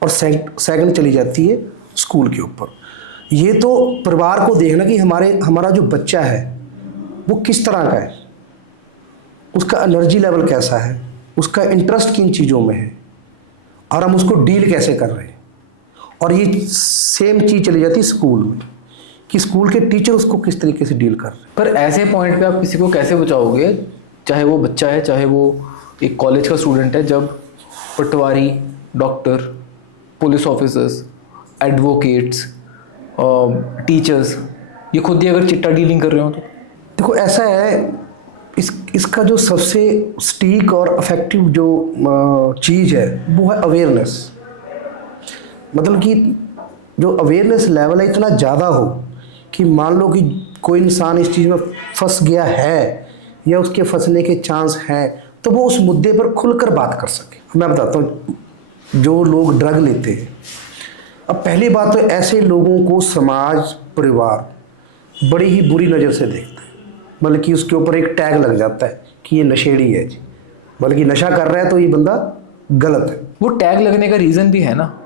और सेकंड चली जाती है स्कूल के ऊपर। ये तो परिवार को देखना कि हमारा जो बच्चा है वो किस तरह का है, उसका एनर्जी लेवल कैसा है, उसका इंटरेस्ट किन चीज़ों में है, और हम उसको डील कैसे कर रहे हैं। और ये सेम चीज़ चली जाती है स्कूल में कि स्कूल के टीचर उसको किस तरीके से डील कर रहे हैं। पर ऐसे पॉइंट पे आप किसी को कैसे बचाओगे, चाहे वो बच्चा है चाहे वो एक कॉलेज का स्टूडेंट है, जब पटवारी, doctor, police officers, advocates, teachers ये खुद ही अगर चिट्टा डीलिंग कर रहे हो? तो देखो ऐसा है, इसका जो सबसे स्टीक और इफेक्टिव जो चीज़ है वो है अवेयरनेस। मतलब कि जो अवेयरनेस लेवल है इतना ज़्यादा हो कि मान लो कि कोई इंसान इस चीज़ में फंस गया है या उसके फंसने के चांस हैं, तो वो उस मुद्दे पर खुलकर बात कर सके। मैं बताता हूँ, जो लोग ड्रग लेते हैं, अब पहली बात तो ऐसे लोगों को समाज, परिवार बड़ी ही बुरी नज़र से देखता है। मतलब कि उसके ऊपर एक टैग लग जाता है कि ये नशेड़ी है जी, मतलब कि नशा कर रहा है तो ये बंदा गलत है। वो टैग लगने का रीज़न भी है ना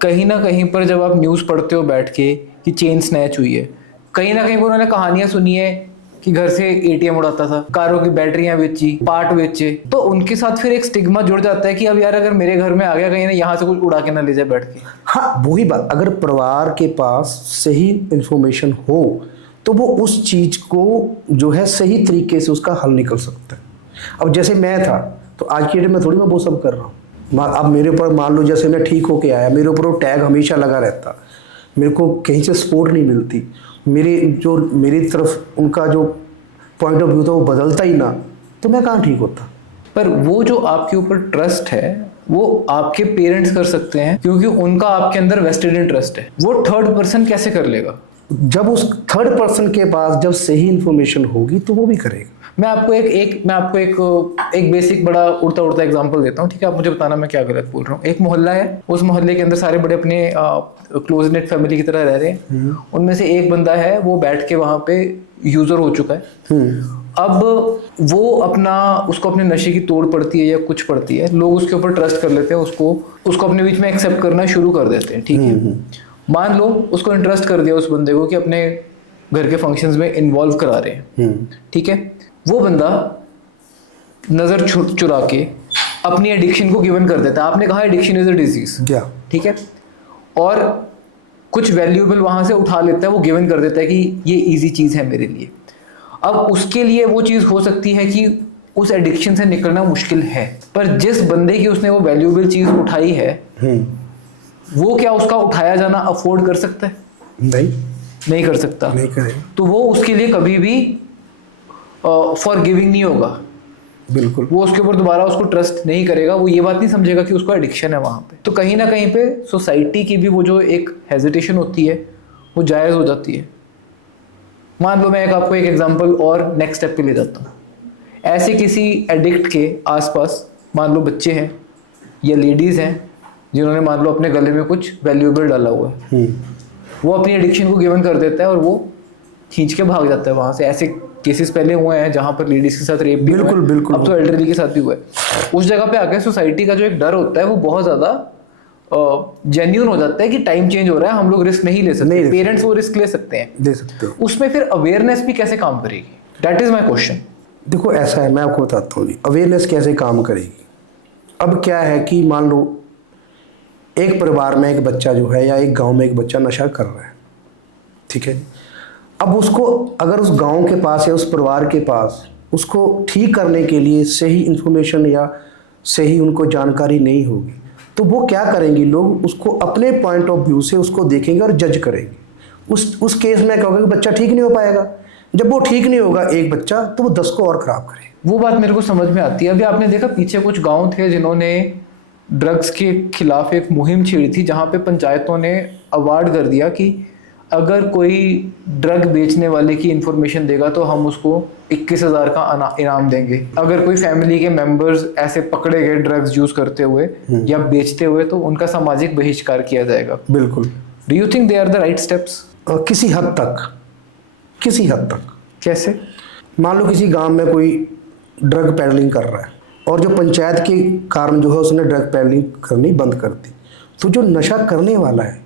कहीं पर जब आप न्यूज़ पढ़ते हो बैठ के कि चेन स्नैच हुई है, कहीं ना कहीं पर उन्होंने कहानियां सुनी है कि घर से एटीएम उड़ाता था, कारों की बैटरियां बेची, पार्ट बेचे, तो उनके साथ फिर एक स्टिग्मा जुड़ जाता है कि अब यार अगर मेरे घर में आ गया कहीं ना यहाँ से कुछ उड़ा के ना ले जाए बैठ के। हाँ, वही बात, अगर परिवार के पास सही इंफॉर्मेशन हो तो वो उस चीज़ को जो है सही तरीके से उसका हल निकल सकता है। अब जैसे मैं था तो आज की डेट में थोड़ी मैं वो सब कर रहा हूँ। अब मेरे ऊपर मान लो जैसे मैं ठीक होके आया, मेरे ऊपर वो टैग हमेशा लगा रहता, मेरे को कहीं से सपोर्ट नहीं मिलती, मेरी तरफ उनका जो पॉइंट ऑफ व्यू था वो बदलता ही ना, तो मैं कहाँ ठीक होता। पर वो जो आपके ऊपर ट्रस्ट है वो आपके पेरेंट्स कर सकते हैं क्योंकि उनका आपके अंदर वेस्टेड इंटरेस्ट है। वो थर्ड पर्सन कैसे कर लेगा? जब उस थर्ड पर्सन के पास जब सही इंफॉर्मेशन होगी तो वो भी करेगा। मैं आपको एक बेसिक बड़ा उड़ता एग्जांपल देता हूँ, ठीक है? आप मुझे बताना मैं क्या गलत बोल रहा हूँ। एक मोहल्ला है, उस मोहल्ले के अंदर सारे बड़े अपने क्लोज नेट फैमिली की तरह रह रहे हैं। उनमें से एक बंदा है, वो बैठ के वहाँ पे यूजर हो चुका है। अब वो उसको अपने नशे की तोड़ पड़ती है या कुछ पड़ती है, लोग उसके ऊपर ट्रस्ट कर लेते हैं, उसको अपने बीच में एक्सेप्ट करना शुरू कर देते हैं, ठीक है? मान लो उसको इंटरेस्ट कर दिया उस बंदे को कि अपने घर के फंक्शंस में इन्वॉल्व करा रहे हैं, ठीक है? वो बंदा नजर चुरा के अपनी एडिक्शन को गिवन कर देता है। आपने कहा एडिक्शन इज अ डिजीज, ठीक है? और कुछ वैल्यूएबल वहां से उठा लेता है, वो गिवन कर देता है कि ये इजी चीज है मेरे लिए। अब उसके लिए वो चीज हो सकती है कि उस एडिक्शन से निकलना मुश्किल है, पर जिस बंदे की उसने वो वैल्यूएबल चीज उठाई है, वो क्या उसका उठाया जाना अफोर्ड कर सकता है? नहीं कर सकता। नहीं करेगा। तो वो उसके लिए कभी भी फॉरगिविंग नहीं होगा। बिल्कुल। वो उसके ऊपर दोबारा उसको ट्रस्ट नहीं करेगा, वो ये बात नहीं समझेगा कि उसको एडिक्शन है वहां पे। तो कहीं ना कहीं पे सोसाइटी की भी वो जो एक हेजिटेशन होती है वो जायज़ हो जाती है। मान लो मैं आपको एक एग्जांपल और नेक्स्ट स्टेप पे ले जाता हूँ। ऐसे किसी एडिक्ट के आसपास मान लो बच्चे हैं या लेडीज़ हैं जिन्होंने मान लो अपने गले में कुछ वैल्यूएबल डाला हुआ है, वो अपनी एडिक्शन को गिवन कर देता है और वो खींच के भाग जाता है वहां से। ऐसे केसेस पहले हुए हैं जहां पर लेडीज के साथ रेप भी हुआ है, बिल्कुल। अब तो एल्डरली के साथ भी हुआ है। उस जगह पे आके सोसाइटी का जो एक डर होता है वो बहुत ज्यादा जेन्युइन हो जाता है कि टाइम चेंज हो रहा है, हम लोग रिस्क नहीं ले सकते। पेरेंट्स वो रिस्क ले सकते हैं। उसमें फिर अवेयरनेस भी कैसे काम करेगी? That is my question. देखो ऐसा है, मैं आपको बताता हूँ अवेयरनेस कैसे काम करेगी। अब क्या है कि मान लो एक परिवार में एक बच्चा जो है या एक गांव में एक बच्चा नशा कर रहा है, ठीक है? अब उसको अगर उस गांव के पास या उस परिवार के पास उसको ठीक करने के लिए सही इन्फॉर्मेशन या सही उनको जानकारी नहीं होगी तो वो क्या करेंगे, लोग उसको अपने पॉइंट ऑफ व्यू से उसको देखेंगे और जज करेंगे। उस केस में क्या होगा कि बच्चा ठीक नहीं हो पाएगा। जब वो ठीक नहीं होगा एक बच्चा, तो वो 10 को और खराब करेगा। वो बात मेरे को समझ में आती है। अभी आपने देखा पीछे कुछ गाँव थे जिन्होंने ड्रग्स के खिलाफ एक मुहिम छेड़ी थी, जहाँ पे पंचायतों ने अवार्ड कर दिया कि अगर कोई ड्रग बेचने वाले की इंफॉर्मेशन देगा तो हम उसको 21,000 का इनाम देंगे। अगर कोई फैमिली के मेंबर्स ऐसे पकड़े गए ड्रग्स यूज करते हुए या बेचते हुए तो उनका सामाजिक बहिष्कार किया जाएगा। बिल्कुल। Do you think they are the right steps? किसी हद तक। कैसे? मान लो किसी गांव में कोई ड्रग पेडलिंग कर रहा है और जो पंचायत के कारण जो है उसने ड्रग पेडलिंग करनी बंद कर दी, तो जो नशा करने वाला है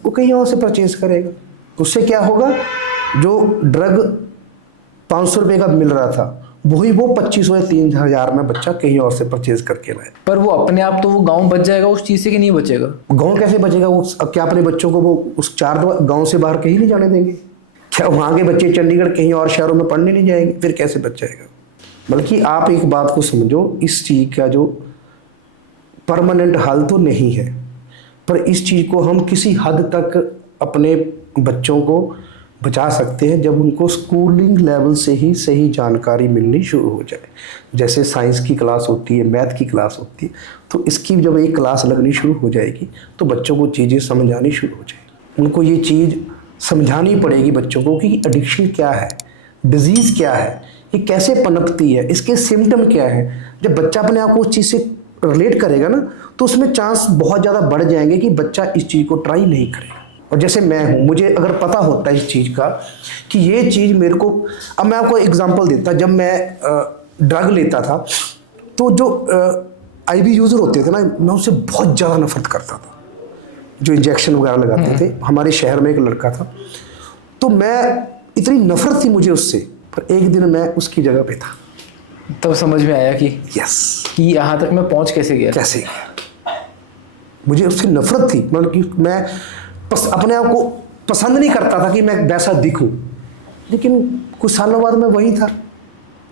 वो कहीं और से परचेज करेगा। उससे क्या होगा, जो ड्रग 500 रुपये का मिल रहा था वही वो 2500 या 3000 में बच्चा कहीं और से परचेज करके लाए। पर वो अपने आप तो वो गांव बच जाएगा उस चीज़ से कि नहीं बचेगा? गांव कैसे बचेगा? वो अब क्या अपने बच्चों को वो उस 4 गांव से बाहर कहीं नहीं जाने देंगे? क्या वहाँ के बच्चे चंडीगढ़ कहीं और शहरों में पढ़ने नहीं जाएंगे? फिर कैसे बच जाएगा? बल्कि आप एक बात को समझो, इस चीज़ का जो परमानेंट हल तो नहीं है, पर इस चीज़ को हम किसी हद तक अपने बच्चों को बचा सकते हैं जब उनको स्कूलिंग लेवल से ही सही जानकारी मिलनी शुरू हो जाए। जैसे साइंस की क्लास होती है, मैथ की क्लास होती है, तो इसकी जब एक क्लास लगनी शुरू हो जाएगी तो बच्चों को चीज़ें समझ आनी शुरू हो जाएगी। उनको ये चीज़ समझानी पड़ेगी बच्चों को कि एडिक्शन क्या है, डिजीज़ क्या है, ये कैसे पनपती है, इसके सिम्टम क्या है। जब बच्चा अपने आप को उस चीज़ से रिलेट करेगा ना, तो उसमें चांस बहुत ज़्यादा बढ़ जाएंगे कि बच्चा इस चीज़ को ट्राई नहीं करेगा। और जैसे मैं हूँ, मुझे अगर पता होता है इस चीज़ का कि ये चीज़ मेरे को, अब मैं आपको एग्जांपल देता, जब मैं ड्रग लेता था तो जो आईवी यूज़र होते थे ना, मैं उससे बहुत ज़्यादा नफरत करता था। जो इंजेक्शन वगैरह लगाते थे, हमारे शहर में एक लड़का था, तो मैं इतनी नफरत थी मुझे उससे, पर एक दिन मैं उसकी जगह पे था, तब समझ में आया कि यस, कि यहाँ तक मैं पहुँच कैसे गया। मुझे उससे नफरत थी, मतलब कि मैं अपने आप को पसंद नहीं करता था कि मैं वैसा दिखूं, लेकिन कुछ सालों बाद मैं वही था।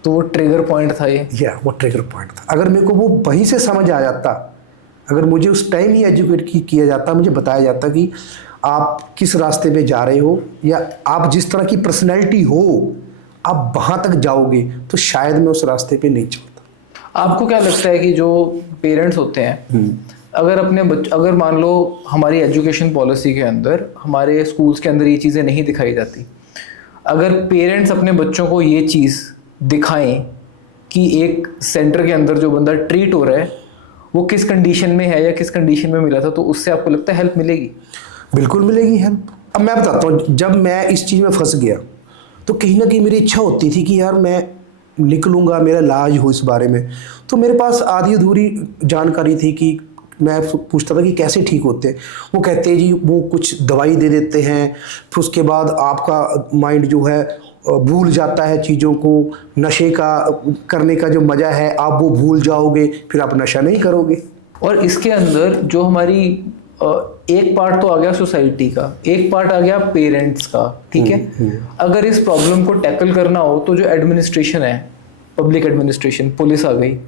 तो वो ट्रिगर पॉइंट था ये, वो ट्रिगर पॉइंट था। अगर मेरे को वो वहीं से समझ आ जाता, अगर मुझे उस टाइम ही एजुकेट किया जाता, मुझे बताया जाता कि आप किस रास्ते पे जा रहे हो या आप जिस तरह की पर्सनैलिटी हो आप वहाँ तक जाओगे, तो शायद मैं उस रास्ते पे नहीं चलता। आपको क्या लगता है कि जो पेरेंट्स होते हैं, अगर अगर मान लो हमारी एजुकेशन पॉलिसी के अंदर, हमारे स्कूल्स के अंदर ये चीज़ें नहीं दिखाई जाती, अगर पेरेंट्स अपने बच्चों को ये चीज़ दिखाएं कि एक सेंटर के अंदर जो बंदा ट्रीट हो रहा है वो किस कंडीशन में है या किस कंडीशन में मिला था, तो उससे आपको लगता है हेल्प मिलेगी? बिल्कुल मिलेगी हेल्प। अब मैं बताता हूँ, जब मैं इस चीज़ में फंस गया तो कहीं ना कहीं मेरी इच्छा होती थी कि यार मैं निकलूँगा, मेरा इलाज हो इस बारे में। तो मेरे पास आधी अधूरी जानकारी थी कि मैं पूछता था कि कैसे ठीक होते हैं। वो कहते हैं जी वो कुछ दवाई दे देते हैं, फिर उसके बाद आपका माइंड जो है भूल जाता है चीज़ों को, नशे का करने का जो मज़ा है आप वो भूल जाओगे, फिर आप नशा नहीं करोगे। और इसके अंदर जो हमारी एक पार्ट तो आ गया सोसाइटी का, एक पार्ट आ गया पेरेंट्स का, ठीक है। अगर इस प्रॉब्लम को टैकल करना हो तो जो एडमिनिस्ट्रेशन है, पब्लिक एडमिनिस्ट्रेशन, पुलिस आ गई,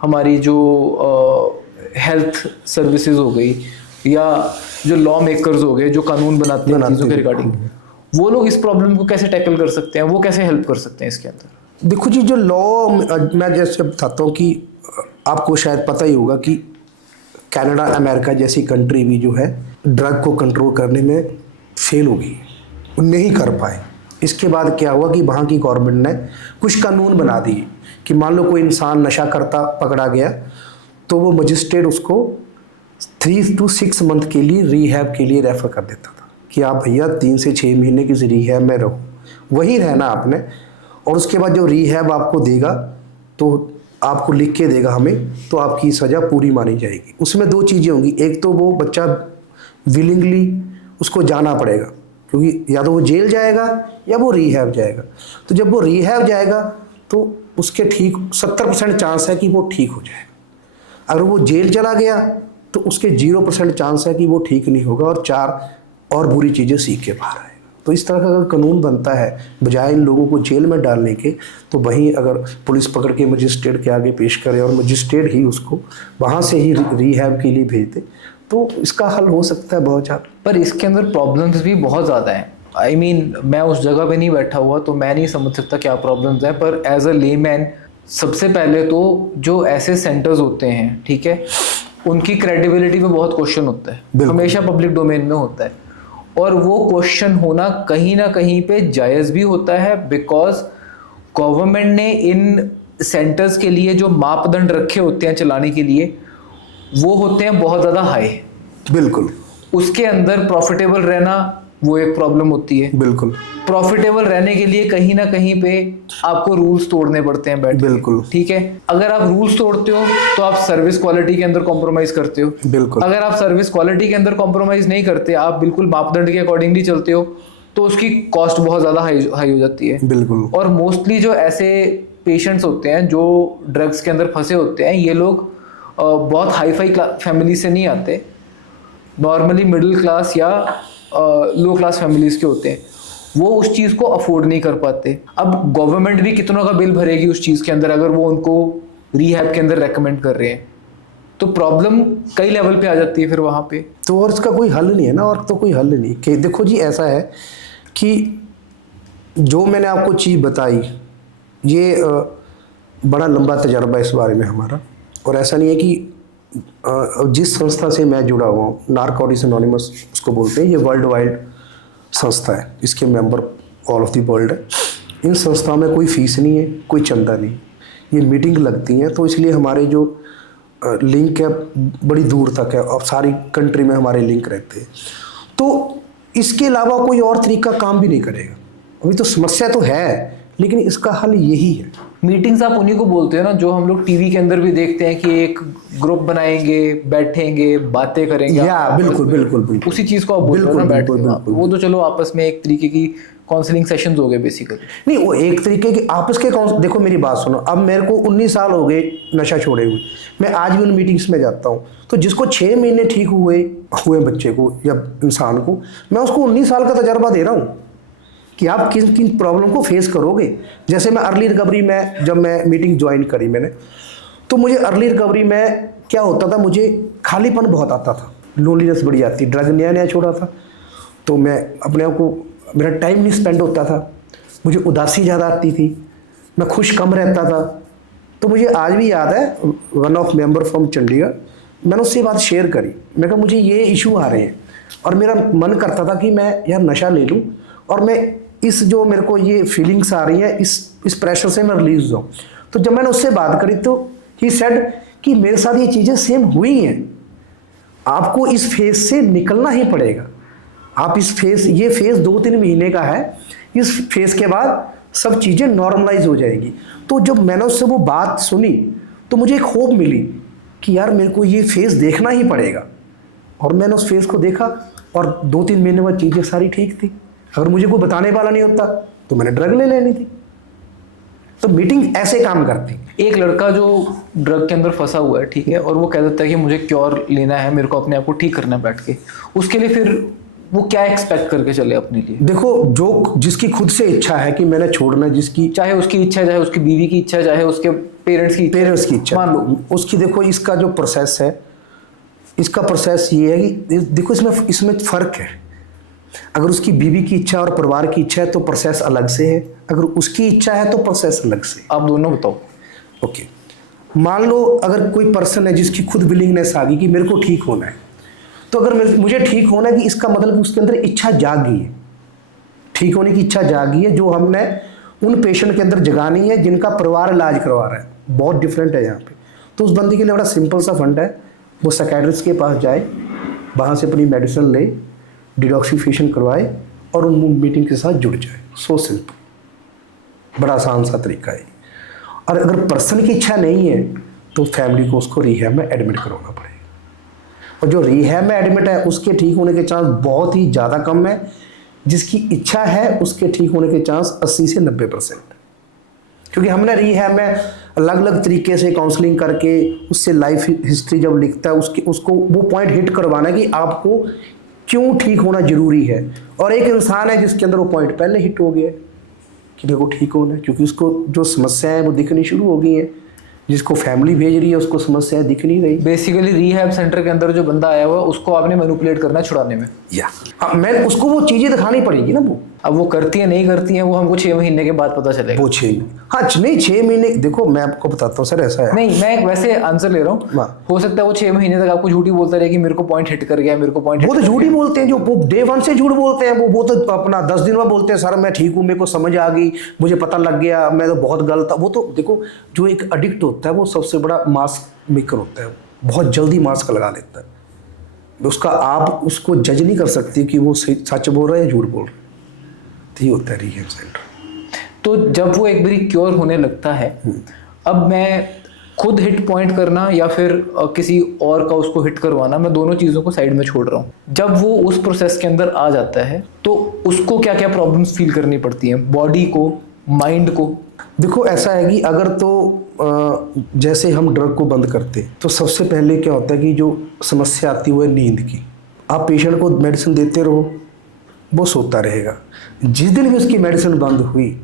हमारी जो हेल्थ सर्विसेज हो गई, या जो लॉ मेकर्स हो गए जो कानून बनाते हैं चीज़ों के रिगार्डिंग, वो लोग इस प्रॉब्लम को कैसे टैकल कर सकते हैं, वो कैसे हेल्प कर सकते हैं इसके अंदर? देखो जी, जो लॉ, मैं जैसे बताता हूँ कि आपको शायद पता ही होगा कि कनाडा, अमेरिका जैसी कंट्री भी जो है ड्रग को कंट्रोल करने में फेल हो गई, वो नहीं कर पाए। इसके बाद क्या हुआ कि वहाँ की गवर्नमेंट ने कुछ कानून बना दिए कि मान लो कोई इंसान नशा करता पकड़ा गया तो वो मजिस्ट्रेट उसको 3 to 6 मंथ के लिए रिहैब के लिए रेफ़र कर देता था कि आप भैया 3 से 6 महीने की रिहैब में रहो, वहीं रहना आपने, और उसके बाद जो रिहैब आपको देगा तो आपको लिख के देगा हमें, तो आपकी सज़ा पूरी मानी जाएगी। उसमें 2 चीज़ें होंगी, एक तो वो बच्चा विलिंगली उसको जाना पड़ेगा, क्योंकि या तो वो जेल जाएगा या वो रिहैब जाएगा। तो जब वो रिहैब जाएगा तो उसके ठीक 70% चांस है कि वो ठीक हो जाएगा। अगर वो जेल चला गया तो उसके 0% चांस है कि वो ठीक नहीं होगा और 4 और बुरी चीज़ें सीख के बाहर आएगा। तो इस तरह का अगर कानून बनता है, बजाय इन लोगों को जेल में डालने के, तो वहीं अगर पुलिस पकड़ के मजिस्ट्रेट के आगे पेश करे और मजिस्ट्रेट ही उसको वहाँ से ही रिहैब के लिए भेज दे, तो इसका हल हो सकता है बहुत ज़्यादा। पर इसके अंदर प्रॉब्लम्स भी बहुत ज़्यादा हैं। आई मीन मैं उस जगह पे नहीं बैठा हुआ तो मैं नहीं समझ सकता क्या प्रॉब्लम्स हैं, पर एज अ लेमैन सबसे पहले तो जो ऐसे सेंटर्स होते हैं, ठीक है, उनकी क्रेडिबिलिटी पे बहुत क्वेश्चन होता है, हमेशा पब्लिक डोमेन में होता है, और वो क्वेश्चन होना कहीं ना कहीं पे जायज़ भी होता है, बिकॉज गवर्नमेंट ने इन सेंटर्स के लिए जो मापदंड रखे होते हैं चलाने के लिए, वो होते हैं बहुत ज़्यादा हाई। बिल्कुल। उसके अंदर प्रॉफिटेबल रहना वो एक प्रॉब्लम होती है। बिल्कुल। प्रॉफिटेबल रहने के लिए कहीं ना कहीं पे आपको रूल्स तोड़ने पड़ते हैं बैठ के। बिल्कुल। ठीक है, अगर आप रूल्स तोड़ते हो तो आप सर्विस क्वालिटी के अंदर कॉम्प्रोमाइज करते हो। बिल्कुल। अगर आप सर्विस क्वालिटी के अंदर कॉम्प्रोमाइज नहीं करते, आप बिल्कुल मापदंड के अकॉर्डिंगली चलते हो, तो उसकी कॉस्ट बहुत ज़्यादा हाई हो जाती है। बिल्कुल। और मोस्टली जो ऐसे पेशेंट्स होते हैं जो ड्रग्स के अंदर फंसे होते हैं, ये लोग बहुत हाई फाई फैमिली से नहीं आते, नॉर्मली मिडिल क्लास या लो क्लास फैमिलीज के होते हैं, वो उस चीज़ को अफोर्ड नहीं कर पाते। अब गवर्नमेंट भी कितनों का बिल भरेगी उस चीज़ के अंदर, अगर वो उनको रिहैब के अंदर रेकमेंड कर रहे हैं, तो प्रॉब्लम कई लेवल पे आ जाती है फिर वहाँ पे। तो और इसका कोई हल नहीं है ना, और तो कोई हल नहीं कि देखो जी, ऐसा है कि जो मैंने आपको चीज़ बताई, ये बड़ा लंबा तजर्बा इस बारे में हमारा, और ऐसा नहीं है कि जिस संस्था से मैं जुड़ा हुआ हूँ, नारकोटिक्स एनोनिमस उसको बोलते हैं, ये वर्ल्ड वाइड संस्था है, इसके member all of the world है। इन संस्थाओं में कोई फीस नहीं है, कोई चंदा नहीं, ये मीटिंग लगती हैं, तो इसलिए हमारे जो लिंक है बड़ी दूर तक है और सारी कंट्री में हमारे लिंक रहते हैं। तो इसके अलावा कोई और तरीका काम भी नहीं करेगा। अभी तो समस्या तो है, लेकिन इसका हल यही है। मीटिंग्स आप उन्हीं को बोलते हैं ना जो हम लोग टीवी के अंदर भी देखते हैं कि एक ग्रुप बनाएंगे, बैठेंगे, बातें करेंगे। या बिल्कुल बिल्कुल बिल्कुल उसी चीज को आप बोलते हो ना, बैठ के। वो तो चलो आपस में एक तरीके की काउंसलिंग सेशंस हो गए बेसिकली। नहीं, वो एक तरीके के आपस के देखो मेरी बात सुनो, अब मेरे को 19 साल हो गए नशा छोड़े हुए, मैं आज भी उन मीटिंग्स में जाता हूँ। तो जिसको 6 महीने ठीक हुए बच्चे को या इंसान को, मैं उसको 19 साल का तजर्बा दे रहा हूँ कि आप किन किन प्रॉब्लम को फेस करोगे। जैसे मैं अर्ली रिकवरी में, जब मैं मीटिंग ज्वाइन करी मैंने, तो मुझे अर्ली रिकवरी में क्या होता था, मुझे खालीपन बहुत आता था, लोनलीनेस बड़ी आती, ड्रग नया नया छोड़ा था, तो मैं अपने आप को, मेरा टाइम नहीं स्पेंड होता था, मुझे उदासी ज़्यादा आती थी, मैं खुश कम रहता था, तो मुझे आज भी याद है, one of member from Chandigarh, मैंने उससे बात शेयर करी। मैं कहा मुझे ये इशू आ रहे हैं और मेरा मन करता था कि मैं यार नशा ले लूँ और मैं इस जो मेरे को ये फीलिंग्स आ रही है इस प्रेशर से मैं रिलीज हूँ। तो जब मैंने उससे बात करी तो ही सेड कि मेरे साथ ये चीज़ें सेम हुई हैं, आपको इस फेज से निकलना ही पड़ेगा। आप ये फेज 2-3 महीने का है, इस फेज के बाद सब चीज़ें नॉर्मलाइज हो जाएगी। तो जब मैंने उससे वो बात सुनी तो मुझे एक होप मिली कि यार मेरे को ये फेज देखना ही पड़ेगा। और मैंने उस फेज को देखा और 2-3 महीने बाद चीज़ें सारी ठीक थी। अगर मुझे कोई बताने वाला नहीं होता तो मैंने ड्रग ले लेनी थी। तो मीटिंग ऐसे काम करती। एक लड़का जो ड्रग के अंदर फंसा हुआ है, ठीक है, और वो कह देता है कि मुझे क्योर लेना है, मेरे को अपने आप को ठीक करना है बैठ के, उसके लिए फिर वो क्या एक्सपेक्ट करके चले अपने लिए? देखो, जो जिसकी खुद से इच्छा है कि मैंने छोड़ना, जिसकी चाहे उसकी इच्छा, चाहे उसकी बीवी की इच्छा, चाहे उसके पेरेंट्स की इच्छा, मान लो उसकी, देखो इसका जो प्रोसेस है, इसका प्रोसेस ये है कि देखो इसमें फ़र्क है। अगर उसकी बीवी की इच्छा और परिवार की इच्छा है तो प्रोसेस अलग से है, अगर उसकी इच्छा है तो प्रोसेस अलग से। आप दोनों बताओ। ओके, मान लो अगर कोई पर्सन है जिसकी खुद विलिंगनेस आ गई कि मेरे को ठीक होना है, तो अगर मुझे ठीक होना है कि इसका मतलब कि उसके अंदर इच्छा जाग गई है, ठीक होने की इच्छा जाग गई है, जो हमने उन पेशेंट के अंदर जगानी है जिनका परिवार इलाज करवा रहा है। बहुत डिफरेंट है यहाँ पे। तो उस बंदी के लिए बड़ा सिंपल सा फंड है, वो साइकियाट्रिस्ट के पास जाए, वहाँ से अपनी मेडिसिन ले, डिटॉक्सिफिकेशन करवाए और उन मीटिंग के साथ जुड़ जाए। सो सिंपल, बड़ा आसान सा तरीका है। और अगर पर्सन की इच्छा नहीं है तो फैमिली को उसको रिहैब में एडमिट करवाना पड़ेगा। और जो रिहैब में एडमिट है उसके ठीक होने के चांस बहुत ही ज़्यादा कम है, जिसकी इच्छा है उसके ठीक होने के चांस 80 से 90%। क्योंकि हमने रिहैब में अलग अलग तरीके से काउंसलिंग करके उससे लाइफ हिस्ट्री जब लिखता है उसको वो पॉइंट हिट करवाना है कि आपको क्यों ठीक होना जरूरी है। और एक इंसान है जिसके अंदर वो पॉइंट पहले हिट हो गया कि मेरे को ठीक होना है, क्योंकि उसको जो समस्याएं हैं वो दिखनी शुरू हो गई हैं, जिसको फैमिली भेज रही है उसको समस्याएं दिख नहीं रही। बेसिकली रिहैब सेंटर के अंदर जो बंदा आया हुआ उसको आपने मैनिपुलेट करना छुड़ाने में, या मैं उसको वो चीज़ें दिखानी पड़ेगी ना। वो अब वो करती है नहीं करती है वो हमको 6 महीने के बाद पता चलेगा। वो 6 हाँ नहीं 6 महीने, देखो मैं आपको बताता हूँ सर, ऐसा है। नहीं, मैं वैसे आंसर ले रहा हूँ, हो सकता है वो 6 महीने तक आपको झूठी बोलता रहे कि मेरे को पॉइंट हिट कर गया, मेरे को पॉइंट। वो तो झूठी बोलते हैं, जो वो डे 1 से झूठ बोलते हैं। वो तो अपना 10 दिन में बोलते हैं सर मैं ठीक हूँ, मेरे को समझ आ गई, मुझे पता लग गया, मैं तो बहुत गलत था। वो तो देखो, जो एक एडिक्ट होता है वो सबसे बड़ा मास्क मेकर होता है, बहुत जल्दी मास्क लगा लेता है उसका। आप उसको जज नहीं कर सकती कि वो सच बोल रहा है या झूठ बोल रहा है। तो ये होता है रिहैब सेंटर। तो जब वो एक बारी क्योर होने लगता है, अब मैं खुद हिट पॉइंट करना या फिर किसी और का उसको हिट करवाना, मैं दोनों चीज़ों को साइड में छोड़ रहा हूँ। जब वो उस प्रोसेस के अंदर आ जाता है तो उसको क्या क्या प्रॉब्लम्स फील करनी पड़ती हैं, बॉडी को, माइंड को? देखो ऐसा है कि अगर तो जैसे हम ड्रग को बंद करते तो सबसे पहले क्या होता है कि जो समस्या आती है वो है नींद की। आप पेशेंट को मेडिसिन देते रहो, वो सोता रहेगा। जिस दिन भी उसकी मेडिसिन बंद हुई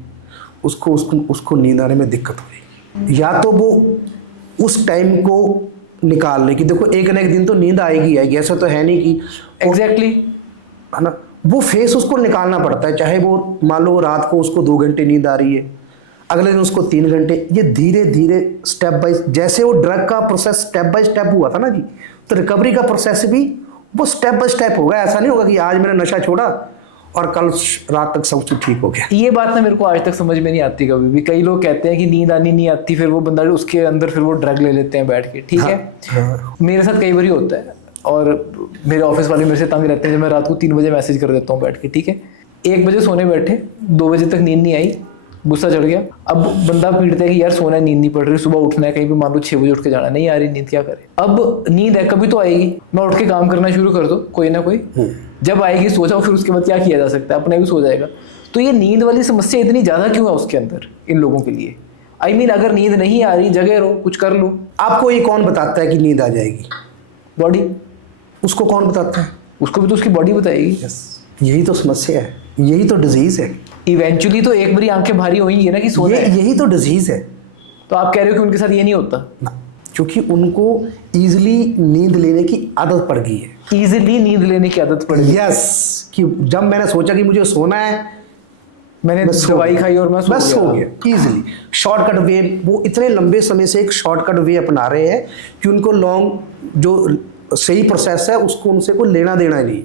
उसको नींद आने में दिक्कत हुई। या तो वो उस टाइम को निकाल ले कि देखो एक न एक दिन तो नींद आएगी, ऐसा तो है नहीं कि एग्जैक्टली है ना, वो फेस उसको निकालना पड़ता है। चाहे वो मान लो रात को उसको 2 घंटे नींद आ रही है, अगले दिन उसको 3 घंटे। ये धीरे धीरे स्टेप बाय, जैसे वो ड्रग का प्रोसेस स्टेप बाय स्टेप हुआ था ना जी, तो रिकवरी का प्रोसेस भी वो स्टेप बाय स्टेप होगा। ऐसा नहीं होगा कि आज मैंने नशा छोड़ा और कल रात तक सब कुछ ठीक हो गया। ये बात ना मेरे को आज तक समझ में नहीं आती कभी भी। कई लोग कहते हैं कि नींद आनी नहीं आती, फिर वो बंदा उसके अंदर फिर वो ड्रग ले लेते हैं बैठ के, ठीक है। हाँ। मेरे साथ कई बार होता है और मेरे ऑफिस वाले मेरे से तंग रहते हैं जब मैं रात को 3 बजे मैसेज कर देता हूँ बैठ के, ठीक है। 1 बजे सोने बैठे, 2 बजे तक नींद नहीं आई, गुस्सा चढ़ गया। अब बंदा पीड़ता है कि यार सोना है, नींद नहीं पड़ रही, सुबह उठना है, कहीं भी मान लो 6 बजे उठ के जाना, नहीं आ रही नींद, क्या करे। अब नींद है कभी तो आएगी, मैं उठ के काम करना शुरू कर दो कोई ना कोई, जब आएगी सो जाओ, फिर उसके बाद क्या किया जा सकता है, अपने भी सो जाएगा। तो ये नींद वाली समस्या इतनी ज़्यादा क्यों है उसके अंदर इन लोगों के लिए? I mean, अगर नींद नहीं आ रही, जगह रहो, कुछ कर लो। आपको ये कौन बताता है कि नींद आ जाएगी? बॉडी। उसको कौन बताता है? उसको भी तो उसकी बॉडी बताएगी। यही तो समस्या है, यही तो डिजीज है। इवेंचुअली तो एक बारी आंखें भारी होंगी ना कि सोना है। यही तो डिजीज है। तो आप कह रहे हो कि उनके साथ ये नहीं होता ना, क्योंकि उनको इजीली नींद लेने की आदत पड़ गई है। इजीली नींद लेने की आदत पड़ गई। यस, कि जब मैंने सोचा कि मुझे सोना है मैंने मैं सो दवाई गया। खाई और मैं सो गया। इजीली शॉर्टकट वे, वो इतने लंबे समय से एक शॉर्टकट वे अपना रहे हैं कि उनको लॉन्ग जो सही प्रोसेस है उसको उनसे कोई लेना देना ही नहीं,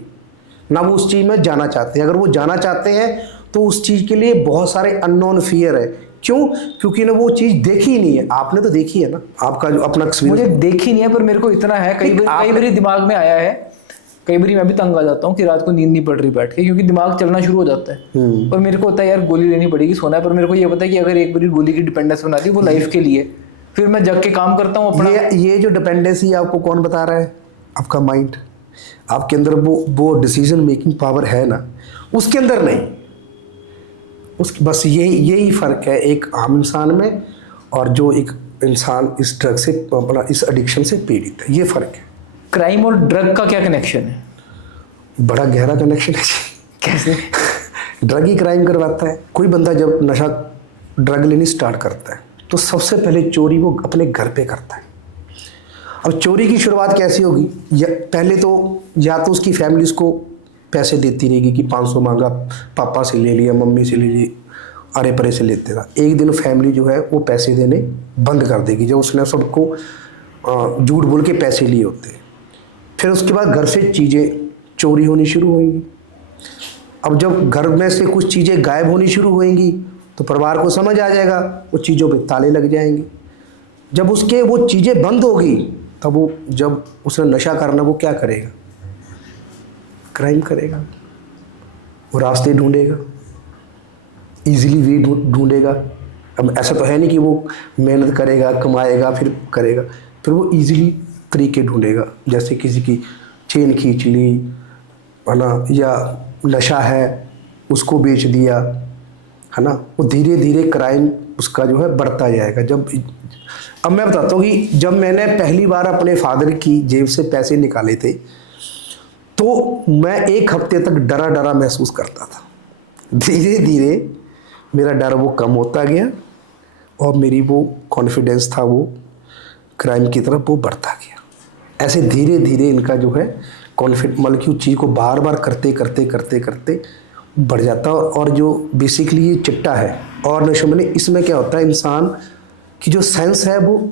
ना वो उस चीज़ में जाना चाहते हैं। अगर वो जाना चाहते हैं तो उस चीज़ के लिए बहुत सारे अननोन फियर है। क्यों? क्योंकि ना वो चीज़ देखी ही नहीं है। आपने तो देखी है ना, आपका जो अपना मुझे एक्सपीरियंस। देखी नहीं है, पर मेरे को इतना है, कई एक बार दिमाग में आया है, कई बार मैं भी तंग आ जाता हूँ कि रात को नींद नहीं पड़ रही बैठ के, क्योंकि दिमाग चलना शुरू हो जाता है। और मेरे को होता है यार गोली लेनी पड़ेगी, सोना है, पर मेरे को ये पता है कि अगर एक बार गोली की डिपेंडेंस बना दी वो लाइफ के लिए, फिर मैं जग के काम करता हूँ अपना। ये जो डिपेंडेंसी आपको कौन बता रहा है? आपका माइंड। आपके अंदर वो डिसीजन मेकिंग पावर है ना, उसके अंदर नहीं। बस यही फ़र्क है एक आम इंसान में और जो एक इंसान इस ड्रग से अपना इस एडिक्शन से पीड़ित है, ये फ़र्क है। क्राइम और ड्रग का क्या कनेक्शन है? बड़ा गहरा कनेक्शन है जी। कैसे? ड्रग ही क्राइम करवाता है। कोई बंदा जब नशा ड्रग लेनी स्टार्ट करता है तो सबसे पहले चोरी वो अपने घर पे करता है। अब चोरी की शुरुआत कैसी होगी? पहले तो या तो उसकी फैमिली उसको पैसे देती रहेगी कि 500 मांगा, पापा से ले लिया, मम्मी से ले लिया, अरे परे से लेते रहा। एक दिन फैमिली जो है वो पैसे देने बंद कर देगी जब उसने सबको झूठ बोल के पैसे लिए होते हैं। फिर उसके बाद घर से चीज़ें चोरी होनी शुरू होंगी। अब जब घर में से कुछ चीज़ें गायब होनी शुरू होंगी तो परिवार को समझ आ जाएगा, वो चीज़ों पे ताले लग जाएंगे। जब उसके वो चीज़ें बंद होगी तब वो, जब उसने नशा करना, वो क्या करेगा? क्राइम करेगा। वो रास्ते ढूंढेगा, इजीली वे ढूंढेगा। अब ऐसा तो है नहीं कि वो मेहनत करेगा, कमाएगा, फिर करेगा। फिर वो इजीली तरीके ढूंढेगा, जैसे किसी की चेन खींच ली, है ना, या नशा है उसको बेच दिया, है ना। वो धीरे धीरे क्राइम उसका जो है बढ़ता जाएगा। अब मैं बताता हूँ कि जब मैंने पहली बार अपने फादर की जेब से पैसे निकाले थे तो मैं एक हफ्ते तक डरा डरा महसूस करता था। धीरे धीरे मेरा डर वो कम होता गया और मेरी वो कॉन्फिडेंस था वो क्राइम की तरफ वो बढ़ता गया। ऐसे धीरे धीरे इनका जो है मतलब कि उस चीज़ को बार बार करते करते करते करते बढ़ जाता। और जो बेसिकली ये चिट्टा है और नशे में, इसमें क्या होता है, इंसान की जो सेंस है वो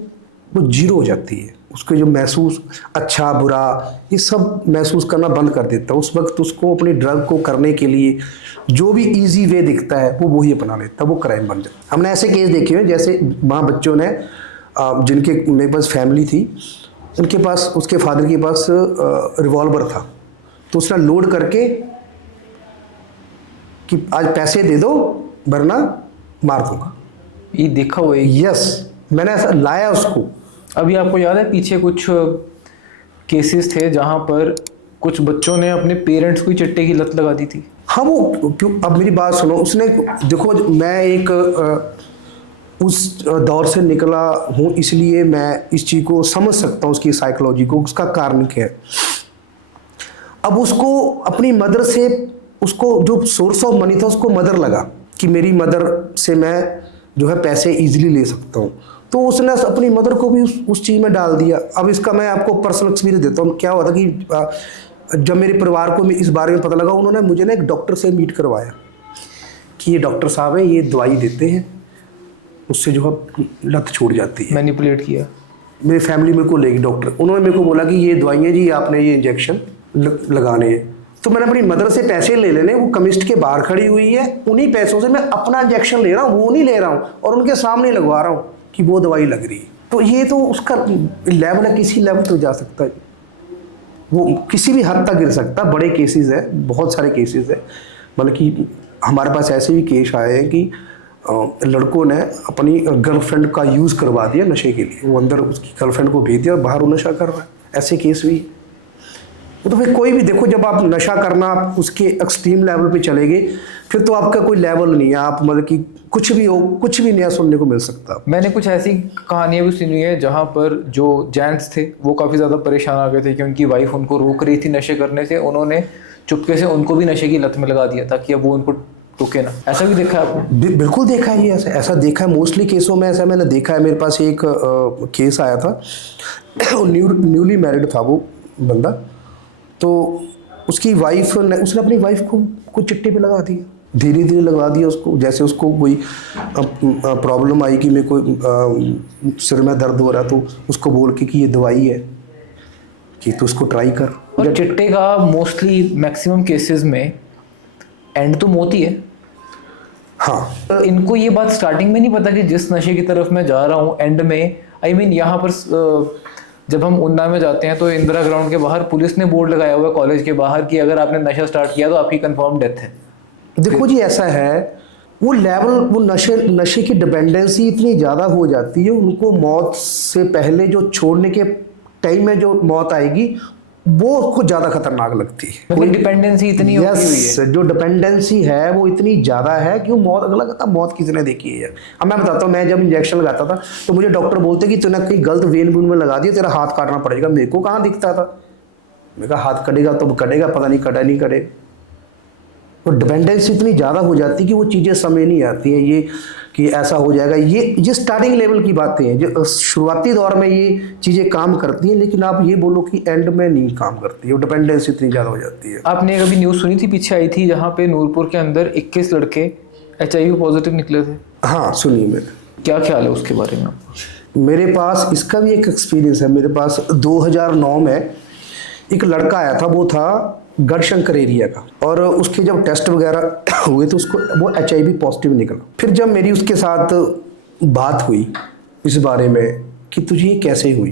जीरो हो जाती है। उसके जो महसूस अच्छा बुरा ये सब महसूस करना बंद कर देता है। उस वक्त उसको अपनी ड्रग को करने के लिए जो भी इजी वे दिखता है वो वही अपना लेता है, वो क्राइम बन जाता है। हमने ऐसे केस देखे हैं, जैसे वहाँ बच्चों ने जिनके मेरे पास फैमिली थी, उनके पास उसके फादर के पास रिवॉल्वर था, तो उसने लोड करके कि आज पैसे दे दो वरना मार दूंगा। ये देखा हुआ है। यस, मैंने ऐसा लाया उसको। अभी आपको याद है पीछे कुछ केसेस थे जहां पर कुछ बच्चों ने अपने पेरेंट्स को ही चिट्टे की लत लगा दी थी? हाँ, वो क्यों, अब मेरी बात सुनो। उसने, देखो, मैं एक उस दौर से निकला हूँ, इसलिए मैं इस चीज़ को समझ सकता हूँ, उसकी साइकोलॉजी को, उसका कारण क्या है। अब उसको अपनी मदर से, उसको जो सोर्स ऑफ मनी था उसको मदर लगा कि मेरी मदर से मैं जो है पैसे इजीली ले सकता हूँ, तो उसने अपनी मदर को भी उस चीज़ में डाल दिया। अब इसका मैं आपको पर्सनल एक्सपीरियंस देता हूँ। क्या हुआ था कि जब मेरे परिवार को इस बारे में पता लगा, उन्होंने मुझे ना एक डॉक्टर से मीट करवाया कि ये डॉक्टर साहब है, ये दवाई देते हैं, उससे जो है लत छूट जाती है। मैनिपुलेट किया। मेरी फैमिली मेरे को लेगी डॉक्टर, उन्होंने मेरे को बोला कि ये दवाइयाँ जी आपने ये इंजेक्शन लगाने हैं। तो मैंने अपनी मदर से पैसे ले लेने, वो केमिस्ट के बाहर खड़ी हुई है, उन्हीं पैसों से मैं अपना इंजेक्शन ले रहा हूँ, वो नहीं ले रहा हूँ, और उनके सामने लगवा रहा हूँ कि वो दवाई लग रही है। तो ये तो उसका लेवल है, किसी लेवल तो जा सकता है, वो किसी भी हद तक गिर सकता है। बड़े केसेस है, बहुत सारे केसेस है, मतलब कि हमारे पास ऐसे भी केस आए हैं कि लड़कों ने अपनी गर्लफ्रेंड का यूज़ करवा दिया नशे के लिए, वो अंदर उसकी गर्लफ्रेंड को भेज दिया और बाहर वो नशा कर रहा है। ऐसे केस भी। तो फिर कोई भी देखो, जब आप नशा करना आप उसके एक्सट्रीम लेवल पे चले गए, फिर तो आपका कोई लेवल नहीं है, आप मतलब कि कुछ भी हो, कुछ भी नया सुनने को मिल सकता। मैंने कुछ ऐसी कहानियां भी सुनी है जहां पर जो जेंट्स थे वो काफ़ी ज़्यादा परेशान आ गए थे कि उनकी वाइफ उनको रोक रही थी नशे करने से, उन्होंने चुपके से उनको भी नशे की लत में लगा दिया ताकि अब वो उनको टोके ना। ऐसा भी देखा है आपने? बिल्कुल देखा है, ये ऐसा देखा है। मोस्टली केसों में ऐसा मैंने देखा है। मेरे पास एक केस आया था, न्यूली मैरिड था वो बंदा, तो उसकी वाइफ ने, उसने अपनी वाइफ को चिट्टे पे लगा दिया। धीरे धीरे लगवा दिया उसको। जैसे उसको कोई प्रॉब्लम आई कि मेरे को सिर में दर्द हो रहा, तो उसको बोल के कि ये दवाई है कि तू उसको ट्राई कर। और चिट्टे का मोस्टली मैक्सिमम केसेस में एंड तो मौत ही है। हाँ, तो इनको ये बात स्टार्टिंग में नहीं पता कि जिस नशे की तरफ मैं जा रहा हूँ एंड में, आई मीन यहाँ पर जब हम उन्ना में जाते हैं तो इंदिरा ग्राउंड के बाहर पुलिस ने बोर्ड लगाया हुआ है कॉलेज के बाहर कि अगर आपने नशा स्टार्ट किया तो आपकी कंफर्म डेथ है। देखो जी ऐसा है, वो लेवल, वो नशे की डिपेंडेंसी इतनी ज़्यादा हो जाती है, उनको मौत से पहले जो छोड़ने के टाइम में जो मौत आएगी वो उसको ज़्यादा खतरनाक लगती है। मतलब डिपेंडेंसी इतनी होती हुई है। यस, जो डिपेंडेंसी है वो इतनी ज़्यादा है कि वो मौत, अगला कहता मौत किसने देखी है। अब मैं बताता हूँ, मैं जब इंजेक्शन लगाता था तो मुझे डॉक्टर बोलते कि तूने कहीं गलत वेन वून में लगा दिया, तेरा हाथ काटना पड़ेगा। मेरे को कहाँ दिखता था, मैं कहा हाथ कटेगा तो कटेगा, पता नहीं कटा नहीं कटे। तो डिपेंडेंसी इतनी ज़्यादा हो जाती है कि वो चीज़ें समझ नहीं आती हैं ये कि ऐसा हो जाएगा। ये स्टार्टिंग लेवल की बातें हैं, जो शुरुआती दौर में ये चीज़ें काम करती हैं, लेकिन आप ये बोलो कि एंड में नहीं काम करती है, वो डिपेंडेंसी इतनी ज़्यादा हो जाती है। आपने कभी न्यूज़ सुनी थी, पीछे आई थी, जहाँ पे नूरपुर के अंदर 21 लड़के HIV पॉजिटिव निकले थे? हाँ, सुनिए मैंने। क्या ख्याल है उसके बारे में? मेरे पास इसका भी एक एक्सपीरियंस है। मेरे पास 2009 में एक लड़का आया था, वो था गढ़शंकर एरिया का, और उसके जब टेस्ट वगैरह हुए तो उसको वो HIV पॉजिटिव निकला। फिर जब मेरी उसके साथ बात हुई इस बारे में कि तुझे ये कैसे हुई,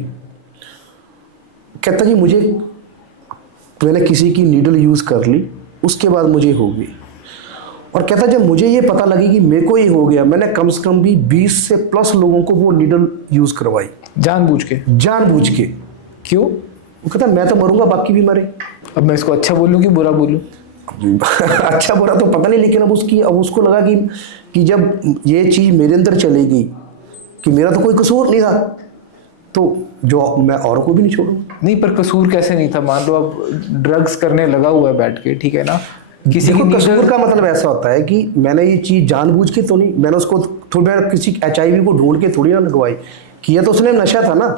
कहता जी मैंने किसी की नीडल यूज़ कर ली, उसके बाद मुझे हो गई। और कहता जब मुझे ये पता लगी कि मेरे को ये हो गया, मैंने कम से कम भी 20 से प्लस लोगों को वो नीडल यूज़ करवाई, जानबूझ के। क्यों? वो कहता मैं तो मरूंगा, बाकी भी मरे। अब मैं इसको अच्छा बोलूँ कि बुरा बोलूँ? अच्छा बुरा तो पता नहीं, लेकिन अब उसको लगा कि जब ये चीज़ मेरे अंदर चलेगी कि मेरा तो कोई कसूर नहीं था, तो जो मैं औरों को भी नहीं छोड़ूंगा। नहीं, पर कसूर कैसे नहीं था? मान लो अब ड्रग्स करने लगा हुआ है बैठ के, ठीक है ना, किसी की कसूर का मतलब ऐसा होता है कि मैंने ये चीज़ जानबूझ के तो नहीं, मैंने उसको थोड़ा किसी HIV को ढूंढ के थोड़ी ना लगवाई, किया तो उसने नशा था ना।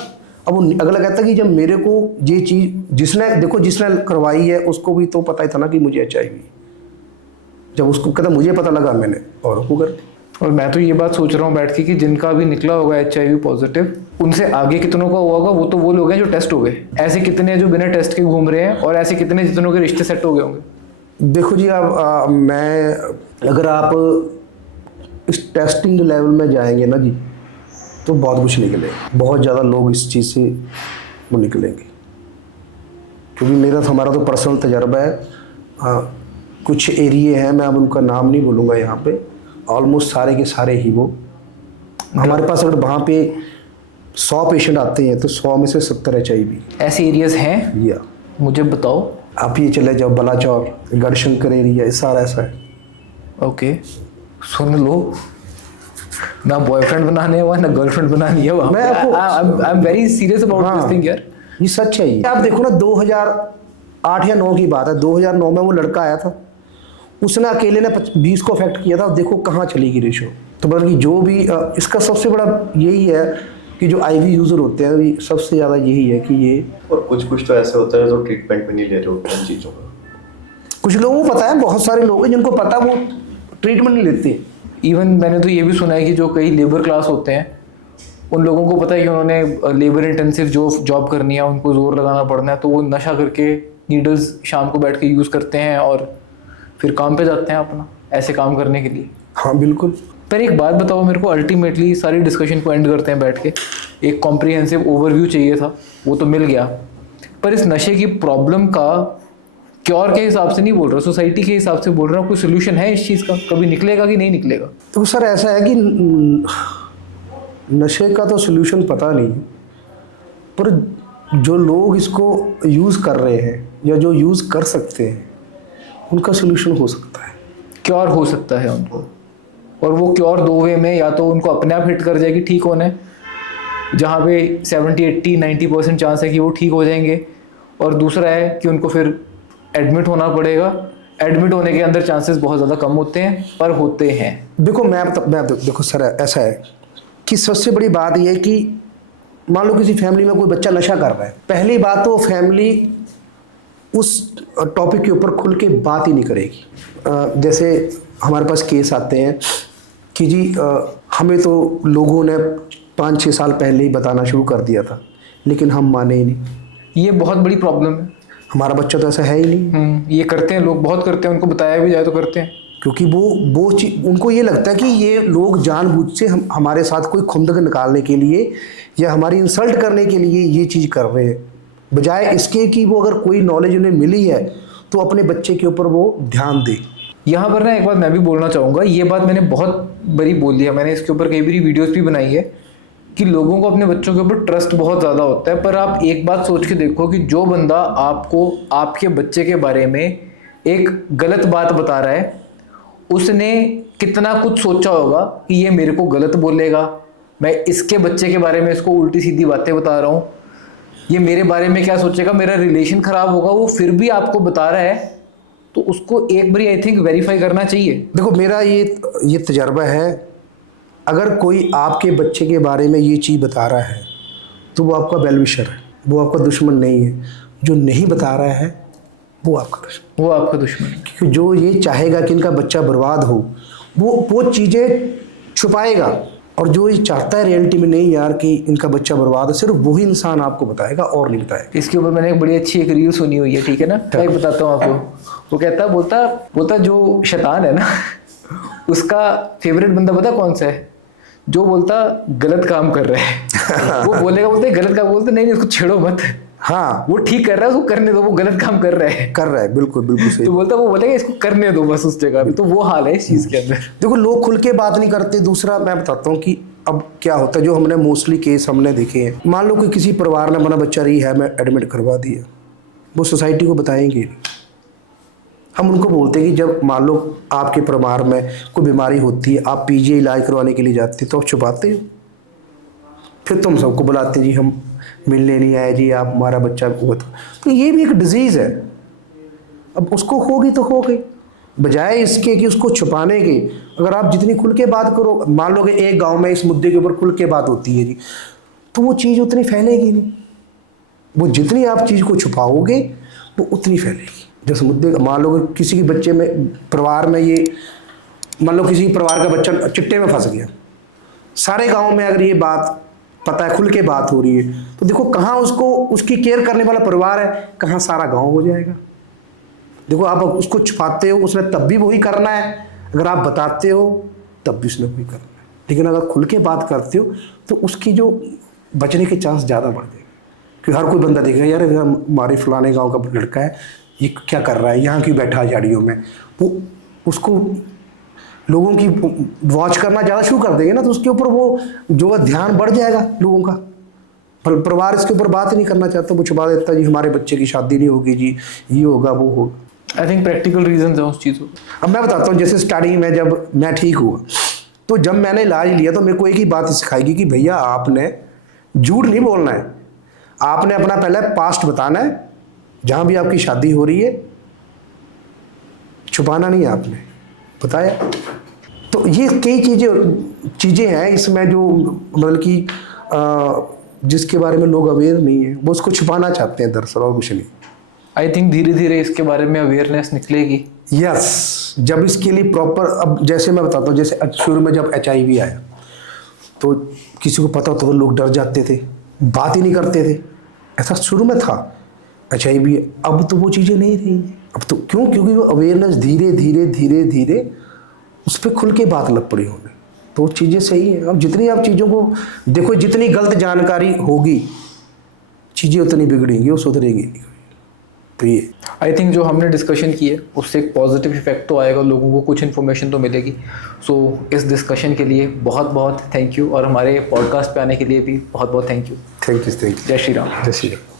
अब वो अगला कहता कि जब मेरे को ये चीज़ जिसने करवाई है उसको भी तो पता ही था ना कि मुझे HIV, जब उसको कहता मुझे पता लगा, मैंने औरों को कर। और मैं तो ये बात सोच रहा हूँ बैठ के कि जिनका भी निकला होगा HIV पॉजिटिव, उनसे आगे कितनों का हुआ होगा, वो तो वो लोग हैं जो टेस्ट हो गए। ऐसे कितने जो बिना टेस्ट के घूम रहे हैं, और ऐसे कितने जितनों के रिश्ते सेट हो गए होंगे। देखो जी, अगर आप इस टेस्टिंग लेवल में जाएंगे ना जी, तो बहुत कुछ निकलेगा। बहुत ज़्यादा लोग इस चीज़ से वो निकलेंगे, क्योंकि हमारा तो पर्सनल तजर्बा है। कुछ एरिए हैं, मैं अब उनका नाम नहीं बोलूँगा यहाँ पे, ऑलमोस्ट सारे के सारे ही वो हमारे पास, अगर वहाँ पे 100 पेशेंट आते हैं तो 100 में से 70 HIV। ऐसे एरियाज हैं? या मुझे बताओ। आप ये चले जाओ बलाचौर, गढ़शंकर एरिया, ये सारा ऐसा है। ओके, सुन लो, ना बॉयफ्रेंड बनाने हुआ ना गर्लफ्रेंड बनानी है वहाँ। मैं आपको I am very serious about this thing यार। ये सच है। ये आप देखो ना, 2008 या 9 की बात है, 2009 में वो लड़का आया था, उसने अकेले ने 20 को अफेक्ट किया था। देखो कहाँ चली गई रेशो। तो बल्कि जो भी इसका सबसे बड़ा यही है कि जो IV यूज़र होते हैं, सबसे ज़्यादा यही है कि ये, और कुछ तो ऐसे होता है जो ट्रीटमेंट भी नहीं ले रहे होते हैं चीज़ों का। कुछ लोगों को पता है, बहुत सारे लोग हैं जिनको पता, वो ट्रीटमेंट नहीं लेते। इवन मैंने तो ये भी सुना है कि जो कई लेबर क्लास होते हैं, उन लोगों को पता है कि उन्होंने लेबर इंटेंसिव जो जॉब करनी है, उनको जोर लगाना पड़ना है, तो वो नशा करके नीडल्स शाम को बैठ के यूज़ करते हैं और फिर काम पे जाते हैं अपना ऐसे काम करने के लिए। हाँ बिल्कुल। पर एक बात बताओ मेरे को, अल्टीमेटली सारी डिस्कशन को एंड करते हैं बैठ के, एक कॉम्प्रिहेंसिव ओवरव्यू चाहिए था, वो तो मिल गया, पर इस नशे की प्रॉब्लम का क्योर के हिसाब से नहीं बोल रहा, सोसाइटी के हिसाब से बोल रहा हूँ, कोई सोल्यूशन है इस चीज़ का? कभी निकलेगा कि नहीं निकलेगा? तो सर ऐसा है कि नशे का तो सोल्यूशन पता नहीं, पर जो लोग इसको यूज़ कर रहे हैं या जो यूज़ कर सकते हैं, उनका सोल्यूशन हो सकता है, क्योर हो सकता है उनको। और वो क्योर 2 वे में, या तो उनको अपने आप हिट कर जाएगी ठीक होने, जहाँ पे 70, 80, 90% चांस है कि वो ठीक हो जाएंगे, और दूसरा है कि उनको फिर एडमिट होना पड़ेगा। एडमिट होने के अंदर चांसेस बहुत ज़्यादा कम होते हैं, पर होते हैं। देखो देखो सर, ऐसा है कि सबसे बड़ी बात यह है कि मान लो किसी फैमिली में कोई बच्चा नशा कर रहा है, पहली बात तो फैमिली उस टॉपिक के ऊपर खुल के बात ही नहीं करेगी। जैसे हमारे पास केस आते हैं कि जी हमें तो लोगों ने 5-6 साल पहले ही बताना शुरू कर दिया था, लेकिन हम माने ही नहीं। ये बहुत बड़ी प्रॉब्लम है। हमारा बच्चा तो ऐसा है ही नहीं। ये करते हैं लोग, बहुत करते हैं, उनको बताया भी जाए तो करते हैं। क्योंकि वो चीज उनको ये लगता है कि ये लोग जानबूझ से हमारे साथ कोई खुंदक निकालने के लिए या हमारी इंसल्ट करने के लिए ये चीज़ कर रहे हैं, बजाय इसके कि वो अगर कोई नॉलेज उन्हें मिली है तो अपने बच्चे के ऊपर वो ध्यान दे। यहाँ पर ना एक बात मैं भी बोलना चाहूँगा, ये बात मैंने बहुत बड़ी बोली है, मैंने इसके ऊपर कई बार वीडियोस भी बनाई है कि लोगों को अपने बच्चों के ऊपर ट्रस्ट बहुत ज़्यादा होता है। पर आप एक बात सोच के देखो कि जो बंदा आपको आपके बच्चे के बारे में एक गलत बात बता रहा है, उसने कितना कुछ सोचा होगा कि ये मेरे को गलत बोलेगा, मैं इसके बच्चे के बारे में इसको उल्टी सीधी बातें बता रहा हूँ, ये मेरे बारे में क्या सोचेगा, मेरा रिलेशन ख़राब होगा, वो फिर भी आपको बता रहा है, तो उसको एक बार आई थिंक वेरीफाई करना चाहिए। देखो मेरा ये तजर्बा है, अगर कोई आपके बच्चे के बारे में ये चीज़ बता रहा है तो वो आपका वेल विशर है, वो आपका दुश्मन नहीं है। जो नहीं बता रहा है वो आपका दुश्मन है। क्योंकि जो ये चाहेगा कि इनका बच्चा बर्बाद हो, वो चीज़ें छुपाएगा, और जो ये चाहता है रियलिटी में नहीं यार कि इनका बच्चा बर्बाद है, सिर्फ वही इंसान आपको बताएगा और नहीं बताएगा। इसके ऊपर मैंने एक बड़ी अच्छी एक रील सुनी हुई है, ठीक है ना, मैं एक बताता हूँ आपको। वो कहता बोलता जो शैतान है ना उसका फेवरेट बंदा पता कौन सा है? जो बोलता गलत काम कर रहा है वो बोलते गलत काम, बोलते नहीं उसको छेड़ो मत, हाँ वो ठीक कर रहा है, उसको करने दो, वो गलत काम कर रहा है, बिल्कुल सही। तो वो बोलेगा इसको करने दो बस उस जगह पे। तो वो हाल है इस चीज़ के अंदर। देखो लोग खुल के बात नहीं करते। दूसरा मैं बताता हूँ कि अब क्या होता है, जो हमने मोस्टली केस हमने देखे हैं, मान लो कि किसी परिवार ने अपना बच्चा रिहैब में एडमिट करवा दिया, वो सोसाइटी को बताएंगे नहीं। हम उनको बोलते हैं कि जब मान लो आपके परिवार में कोई बीमारी होती है, आप पीजी इलाज करवाने के लिए जाते तो आप छुपाते हो, फिर तुम सबको बुलाते जी हम मिलने नहीं आए जी, आप हमारा बच्चा हुआ था। तो ये भी एक डिजीज़ है, अब उसको होगी तो हो गई, बजाय इसके कि उसको छुपाने के अगर आप जितनी खुल के बात करो, मान लो कि एक गांव में इस मुद्दे के ऊपर खुल के बात होती है जी, तो वो चीज़ उतनी फैलेगी नहीं। वो जितनी आप चीज़ को छुपाओगे वो उतनी फैलेगी। जैसे मुद्दे मान लो कि किसी के बच्चे में परिवार में ये मान लो किसी परिवार का बच्चा चिट्टे में फंस गया, सारे गाँव में अगर ये बात पता है, खुल के बात हो रही है, तो देखो कहाँ उसको उसकी केयर करने वाला परिवार है, कहाँ सारा गाँव हो जाएगा। देखो आप उसको छुपाते हो, उसने तब भी वही करना है, अगर आप बताते हो तब भी उसने वही करना है। लेकिन अगर खुल के बात करते हो तो उसकी जो बचने के चांस ज़्यादा बढ़ जाएंगे, क्योंकि हर कोई बंदा देखेगा यार हमारे फलाने गांव का लड़का है, ये क्या कर रहा है, यहाँ क्यों बैठा है झाड़ियों में, वो उसको लोगों की वॉच करना ज़्यादा शुरू कर देंगे ना, तो उसके ऊपर वो जो है ध्यान बढ़ जाएगा लोगों का। परिवार इसके ऊपर बात नहीं करना चाहता, वो छुपा देता जी हमारे बच्चे की शादी नहीं होगी जी, ये होगा वो होगा। आई थिंक प्रैक्टिकल रीजन है उस चीज़ को। अब मैं बताता हूँ, जैसे स्टार्टिंग में जब मैं ठीक हुआ तो जब मैंने इलाज लिया तो मेरे को एक ही बात सिखाएगी कि भैया आपने झूठ नहीं बोलना है, आपने अपना पहले पास्ट बताना है, जहाँ भी आपकी शादी हो रही है छुपाना नहीं है, आपने बताया। तो ये कई चीज़ें हैं इसमें जो मतलब कि जिसके बारे में लोग अवेयर नहीं है, वो उसको छुपाना चाहते हैं दरअसल, और कुछ नहीं। आई थिंक धीरे धीरे इसके बारे में अवेयरनेस निकलेगी। यस, जब इसके लिए प्रॉपर, अब जैसे मैं बताता हूँ, जैसे शुरू में जब HIV आया तो किसी को पता होता तो लोग डर जाते थे, बात ही नहीं करते थे, ऐसा शुरू में था HIV। अब तो वो चीज़ें नहीं रही, अब तो क्यों, क्योंकि वो अवेयरनेस धीरे धीरे धीरे धीरे उस पर खुल के बात लग पड़ी होने, तो चीज़ें सही हैं। अब जितनी आप चीज़ों को देखो, जितनी गलत जानकारी होगी चीज़ें उतनी बिगड़ेंगी, वो सुधरेंगी नहीं। तो ये आई थिंक जो हमने डिस्कशन की है उससे एक पॉजिटिव इफेक्ट तो आएगा, लोगों को कुछ इन्फॉर्मेशन तो मिलेगी। सो इस डिस्कशन के लिए बहुत बहुत थैंक यू, और हमारे पॉडकास्ट पे आने के लिए भी बहुत बहुत थैंक यू। Thank you. जय श्री राम। जय श्री राम।